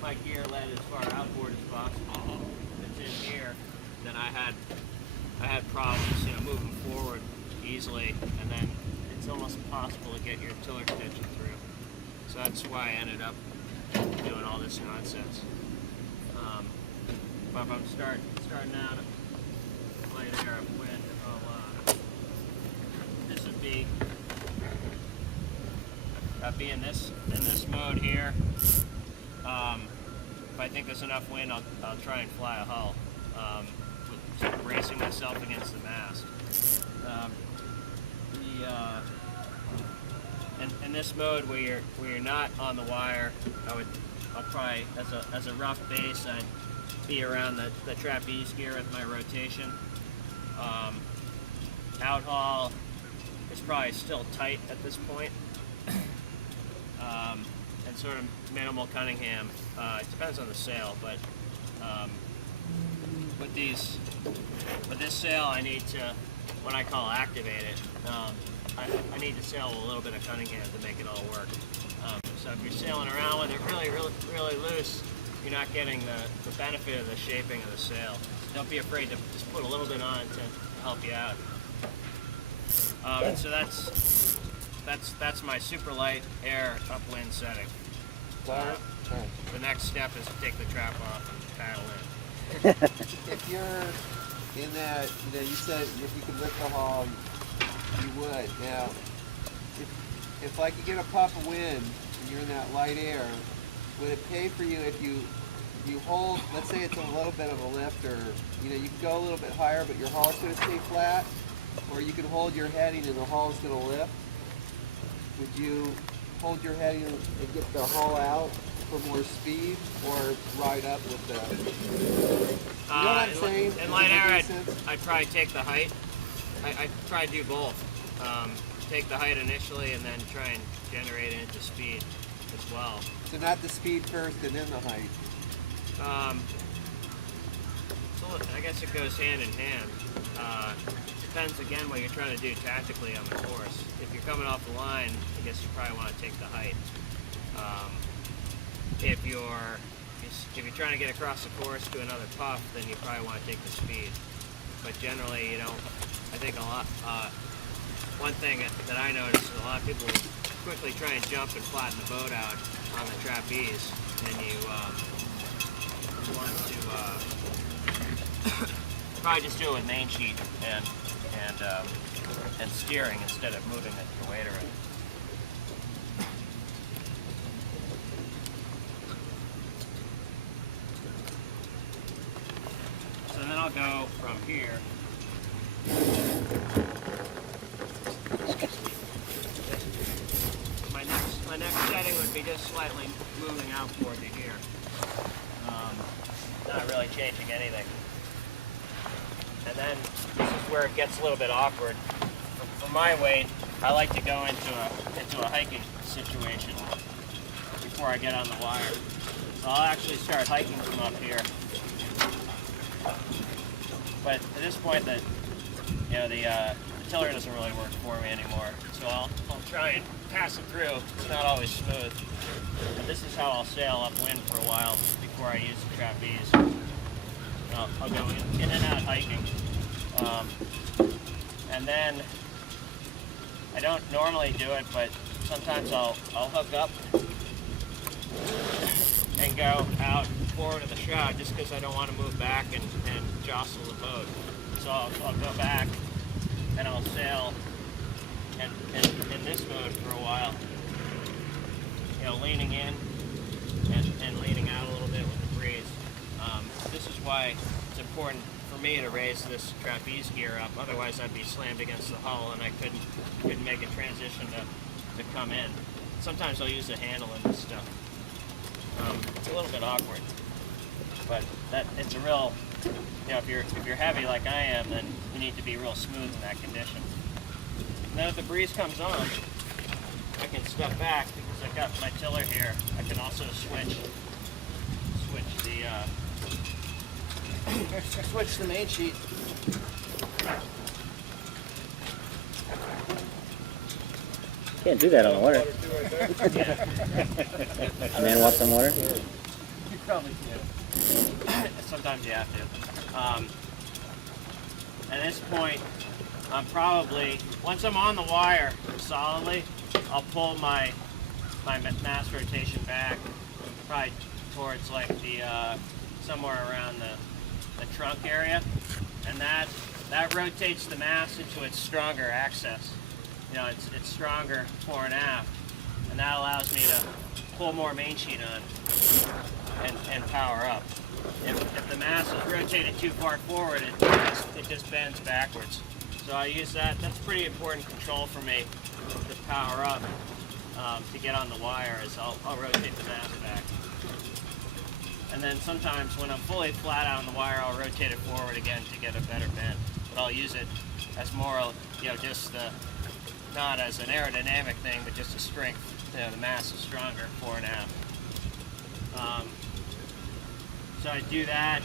my gear led as far outboard as possible. If it's in here, then I had problems, moving forward easily, and then it's almost impossible to get your tiller extension through. So that's why I ended up doing all this nonsense. But if I'm starting out at light air upwind, this would be in this mode here. If I think there's enough wind, I'll try and fly a hull, with sort of bracing myself against the mast. In this mode where you're not on the wire, I'll probably as a rough base, I'd be around the trapeze gear with my rotation. Outhaul is probably still tight at this point. And sort of minimal Cunningham. It depends on the sail, but with this sail, I need to, what I call activate it. I need to sail a little bit of Cunningham to make it all work. So if you're sailing around with it really loose, you're not getting the benefit of the shaping of the sail. Don't be afraid to just put a little bit on to help you out. And so that's my super light air upwind setting. The next step is to take the trap off and paddle in. If you're in that, you said if you could lift the hull, you would. Now, if like you get a puff of wind and you're in that light air, would it pay for you if you hold, let's say it's a little bit of a lift, or you can go a little bit higher but your hull's going to stay flat, or you can hold your heading and the hull's going to lift? Would you hold your heading and get the hull out for more speed, or ride up with the, you know what I'm saying? In light air, I'd probably take the height. I'd probably do both. Take the height initially and then try and generate it into speed as well. So not the speed first and then the height? So I guess it goes hand in hand. Depends again what you're trying to do tactically on the course. If you're coming off the line, I guess you probably want to take the height. If you're trying to get across the course to another puff, then you probably want to take the speed. But generally, I think one thing that I notice is a lot of people quickly try and jump and flatten the boat out on the trapeze, and you want to probably just do it with main sheet and steering instead of moving your weight around. So then I'll go from here. My next setting would be just slightly moving out toward to here. Not really changing anything. And then this is where it gets a little bit awkward. For my weight, I like to go into a hiking situation before I get on the wire. So I'll actually start hiking from up here. But at this point, the tiller doesn't really work for me anymore. So I'll try and pass it through. It's not always smooth. But this is how I'll sail upwind for a while before I use the trapeze. I'll go in and out hiking. And then, I don't normally do it, but sometimes I'll hook up and go out forward of the shroud just because I don't want to move back and jostle the boat. So I'll go back and I'll sail in this mode for a while. Leaning in and leaning out a little bit with the breeze. This is why it's important for me to raise this trapeze gear up. Otherwise, I'd be slammed against the hull and I couldn't make a transition to come in. Sometimes I'll use a handle in this stuff. It's a little bit awkward, but it's a real. If you're heavy like I am, then you need to be real smooth in that condition. And then if the breeze comes on, I can step back because I've got my tiller here. I can also switch the main sheet. Can't do that on the water. Man, want some water? You probably can. Sometimes you have to. At this point, I'm probably, once I'm on the wire solidly, I'll pull my mass rotation back, probably towards like the somewhere around the trunk area, and that rotates the mass into its stronger axis. It's stronger fore and aft, and that allows me to pull more main sheet on and power up. If the mass is rotated too far forward, it just bends backwards. So I use that. That's pretty important control for me to power up to get on the wire. Is I'll rotate the mass back. And then sometimes when I'm fully flat out on the wire, I'll rotate it forward again to get a better bend. But I'll use it as more, just not as an aerodynamic thing, but just a strength. The mass is stronger fore and aft. So I do that,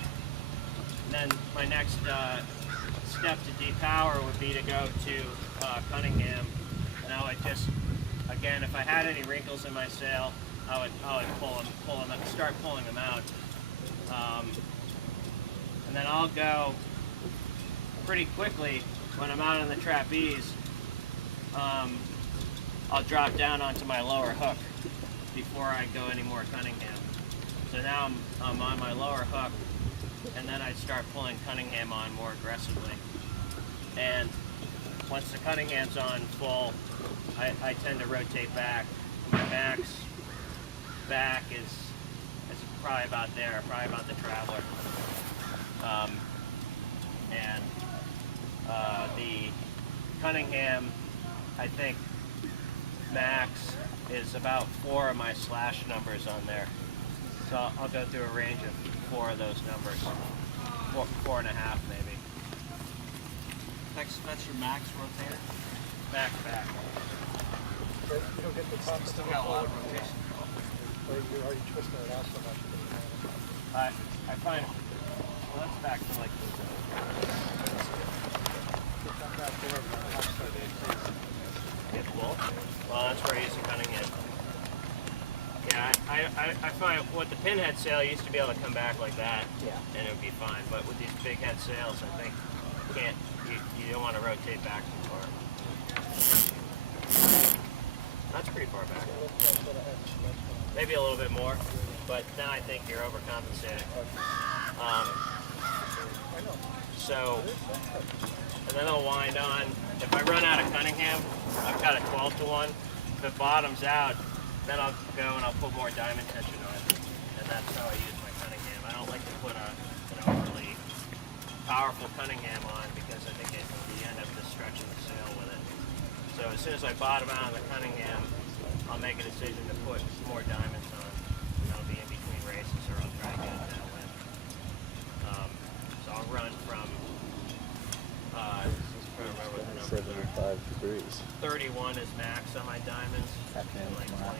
and then my next step to depower would be to go to Cunningham, and I would just, again, if I had any wrinkles in my sail, I would pull them, start pulling them out, and then I'll go pretty quickly when I'm out on the trapeze. I'll drop down onto my lower hook before I go any more Cunningham. So now I'm on my lower hook, and then I start pulling Cunningham on more aggressively. And once the Cunningham's on full, I tend to rotate back. My max back is probably about there, probably about the Traveler. The Cunningham, I think max is about 4 of my slash numbers on there. So I'll go through a range of 4 of those numbers, 4.5 maybe. That's your max rotator? Max back. You don't get the top Still got a lot of rotation. or are you twisting it out so much? I find, well, that's back to like this. Get the wool? Well, that's where I use the Cunningham. Yeah, I find with the pinhead sail, you used to be able to come back like that, and it would be fine. But with these big head sails, I think you don't want to rotate back too far. That's pretty far back. Maybe a little bit more, but then I think you're overcompensating. And then I'll wind on. If I run out of Cunningham, I've got a 12-to-1. If it bottoms out, then I'll go and I'll put more diamond tension on it. And that's how I use my Cunningham. I don't like to put an overly powerful Cunningham on because I think you end up just stretching the sail with it. So as soon as I bottom out on the Cunningham, I'll make a decision to put more diamonds on. And that'll be in between races, or I'll try to get it that way. So I'll run from, I'm trying to remember what the number are. 25 degrees. 31 is max on my diamonds, Afternoon and like tomorrow.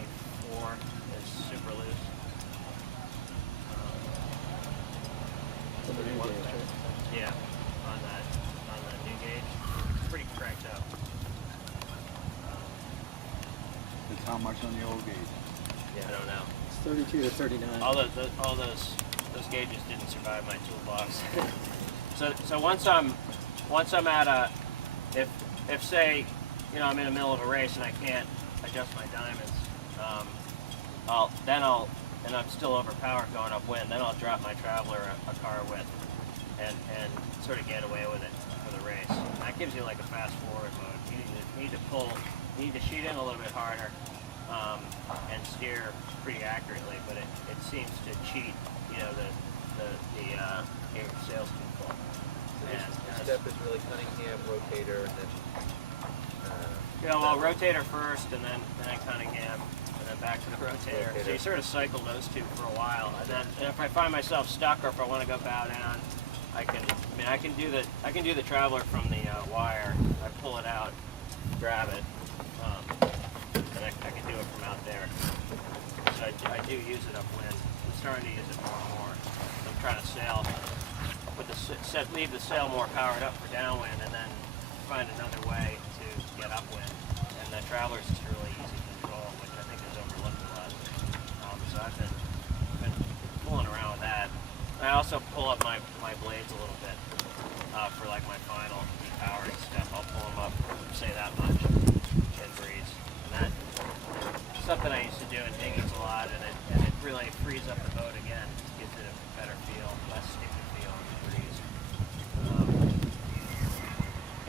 24 is super loose. 31 is right. Yeah, on the new gauge, it's pretty cranked up. That's how much on the old gauge? I don't know. It's 32 to 39. All those gauges didn't survive my toolbox. so once I'm at a, if say, you know, I'm in the middle of a race and I can't adjust my diamonds, and I'm still overpowered going upwind, then I'll drop my Traveler a car width and sort of get away with it for the race. And that gives you like a fast forward mode. You need to sheet in a little bit harder and steer pretty accurately, but it seems to cheat, you know, the sales people. Your step is really Cunningham, rotator, and then Yeah, well, rotator first, and then Cunningham, and then back to the rotator. So you sort of cycle those two for a while, and then if I find myself stuck or if I want to go bow down, I can do the Traveler from the wire. I pull it out, grab it, and I can do it from out there. So I do use it upwind. I'm starting to use it more and more. I'm trying to sail, leave the sail more powered up for downwind, and then find another way to get upwind. And the Traveler's is really easy to control, which I think is overlooked a lot. So I've been fooling around with that. I also pull up my blades a little bit for like my final repowering stuff. I'll pull them up, say that much, in breeze. And that's something I used to do in dinghies a lot, and it really frees up the boat again. Gives it a better feel, less stupid feel in the breeze.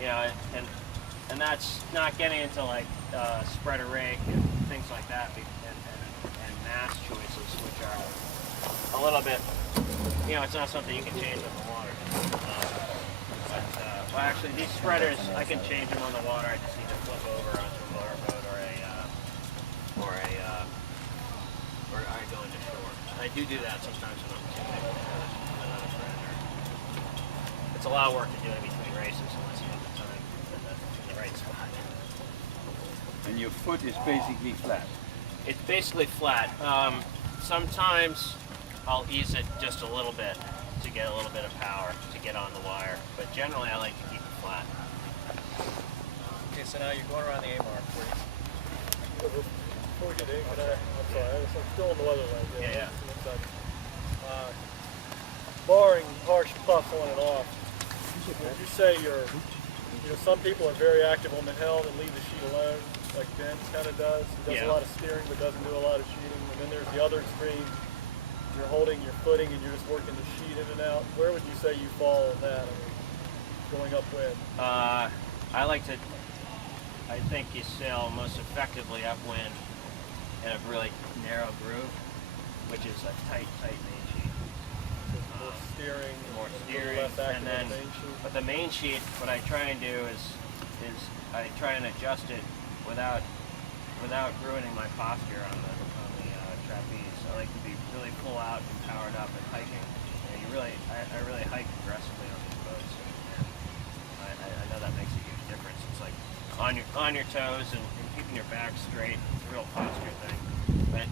You know, and that's not getting into like spreader rake and things like that, and mass choices, which are a little bit, you know, it's not something you can change on the water. Well, actually, these spreaders, I can change them on the water. I just need to flip over onto a motorboat or I go into shore. I do that sometimes when I'm tuning another friend. It's a lot of work to do in between races unless you have the time in the right spot. And your foot is basically flat. It's basically flat. Sometimes I'll ease it just a little bit to get a little bit of power to get on the wire, but generally I like to keep it flat. Okay, so now you're going around the A mark. Before we get in, I'm sorry, I'm still on the weather line. Yeah. Barring harsh puffs on and off, would you say some people are very active on the helm and leave the sheet alone, like Ben kind of does? He does a lot of steering but doesn't do a lot of sheeting. And then there's the other extreme. You're holding your footing and you're just working the sheet in and out. Where would you say you fall on that? I mean, going upwind. I think you sail most effectively upwind in a really narrow groove, which is a tight main sheet. More steering, less active and then, main sheet. But the main sheet, what I try and do is I try and adjust it without ruining my posture on the trapeze. I like to be really full out and powered up and hiking. And I really hike aggressively on these boats. And I know that makes a huge difference. It's like on your toes and keeping your back straight. It's a real posture thing. But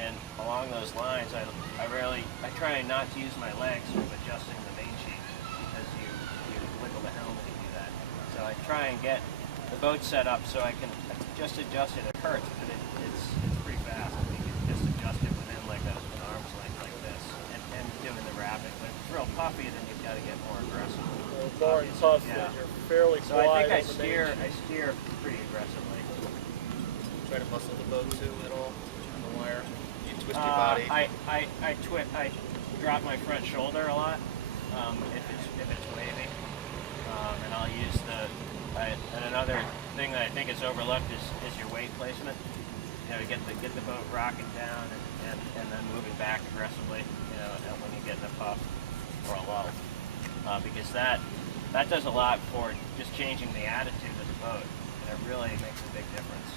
and along those lines, I try not to use my legs when adjusting the main sheet because you wiggle the helm when you do that. So I try and get the boat set up so I can just adjust it. It hurts, but it's pretty fast. I mean, you can just adjust it within like an arm's length like this and doing the wrapping. But if it's real puffy, then you've got to get more aggressive. Barring puffs, Yeah. you're fairly So I quiet. think I steer pretty aggressively. try to muscle the boat too at all on the wire. You twist your body. I drop my front shoulder a lot if it's wavy, and I'll use and another thing that I think is overlooked is your weight placement. You know, to get the boat rocking down and then moving back aggressively. You know, when you get in a puff or a lull, because that does a lot for just changing the attitude of the boat. And it really makes a big difference.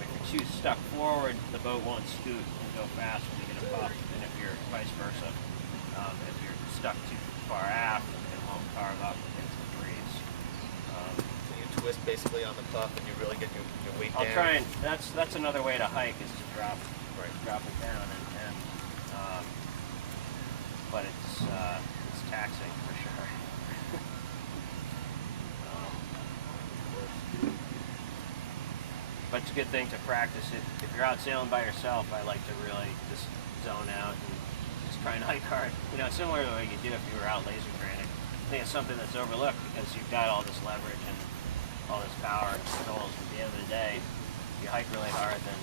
If you're too stuck forward, the boat won't scoot and go fast when you get a puff, and if you're vice versa, if you're stuck too far aft, it won't carve up into the breeze. So you twist basically on the cuff and you really get your weight I'll down. try and that's another way to hike is to drop it down and but it's taxing for sure. But it's a good thing to practice it. If you're out sailing by yourself, I like to really just zone out and just try and hike hard. You know, similar to what you do if you were out laser training. I think it's something that's overlooked because you've got all this leverage and all this power and controls. At the end of the day, if you hike really hard, then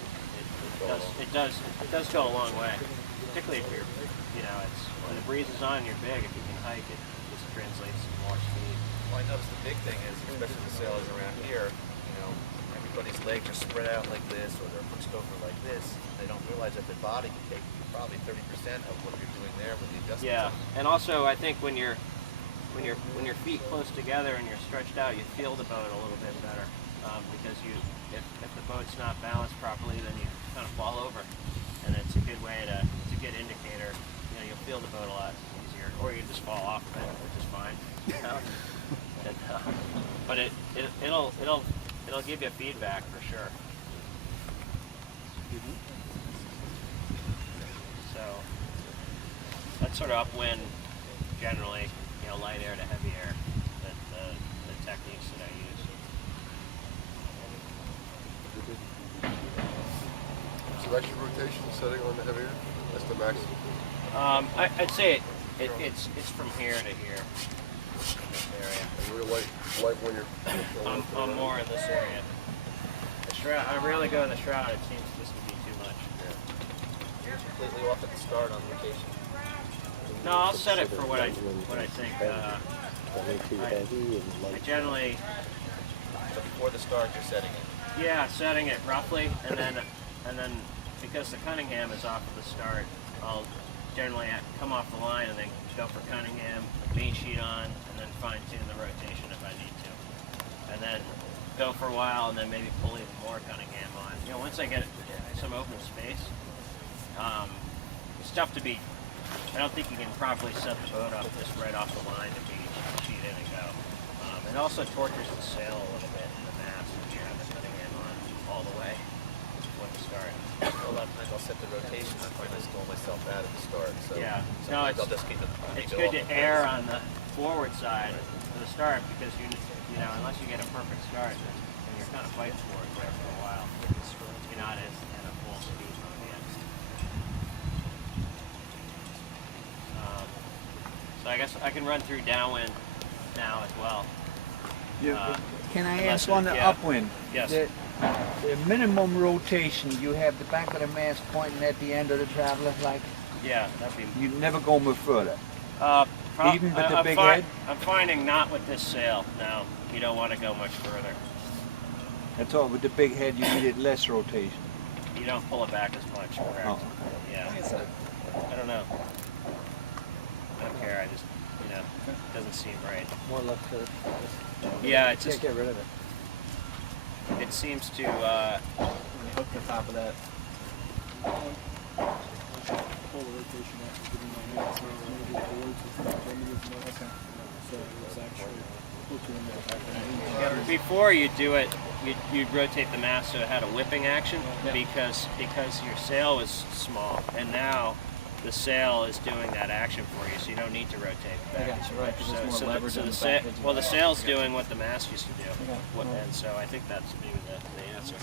it does go a long way. Particularly if you're, you know, it's when the breeze is on and you're big. If you can hike, it just translates to more speed. Well, I noticed the big thing is, especially the sailors around here, you know, everybody's legs are spread out like this, or they're pushed over like this. They don't realize that their body can take probably 30% of what you're doing there with the adjustments. Yeah, and also I think when your feet close together and you're stretched out, you feel the boat a little bit better because if the boat's not balanced properly, then you kind of fall over, and it's a good way to. It's a good indicator. You know, you'll feel the boat a lot easier, or you just fall off of it, which is fine. You know? But it'll give you feedback for sure. So that's sort of upwind generally, you know, light air to heavy air, the techniques that I use. So that's your rotation setting on the heavy air? That's the maximum? I'd say it's from here to here. This area. And you're light when you're I'm more in this area. The shroud, I rarely go in the shroud. It seems just to be too much. You're completely off at the start on rotation. No, I'll set it for what I think. I generally. So before the start, you're setting it. Yeah, setting it roughly, and then because the Cunningham is off at the start, I'll generally come off the line and then go for Cunningham, main sheet on, and then fine tune the rotation if I need to, and then go for a while and then maybe pull even more Cunningham on. You know, once I get some open space, it's tough to be. I don't think you can properly set the boat up just right off the line to be sheet in and go. It also tortures the sail a little bit in the mast if you have the Cunningham on all the way before the start. A lot of times I'll set the rotation. I find I stole myself out at the start. So Yeah, no, sometimes I'll just keep the it's good to err on the forward side for the start because you know unless you get a perfect start, then you're kind of fighting for it there for a while. You're not at a full speed on the end. So I guess I can run through downwind now as well. Can I unless ask on the yeah. upwind? Yes. The minimum rotation, you have the back of the mast pointing at the end of the traveler, like Yeah, that'd be. you never go much further. Even with the big head? I'm finding not with this sail. No, you don't want to go much further. That's all. With the big head, you needed less rotation. You don't pull it back as much, correct? Oh. Yeah. I don't know. I don't care. I just, you know, it doesn't seem right. More left curve. Yeah, it's Can't just. get rid of it. It seems to. Hook the top of that. Pull the rotation up to give me my hands maybe forwards with the okay. So it's actually hooking in there. Before you do it, you'd rotate the mast so it had a whipping action because your sail was small, and now the sail is doing that action for you, so you don't need to rotate it back as much. So the sail's doing what the mast used to do, and so I think that's maybe the answer.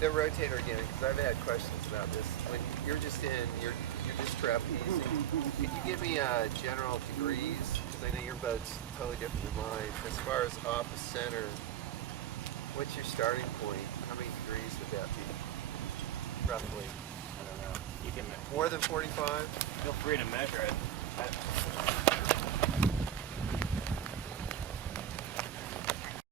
The rotator again, because I've had questions about this. When you're just trapezing, could you give me general degrees? Because I know your boat's totally different than mine. As far as off the center, what's your starting point? How many degrees would that be, roughly? I don't know. You can More than 45? feel free to measure it.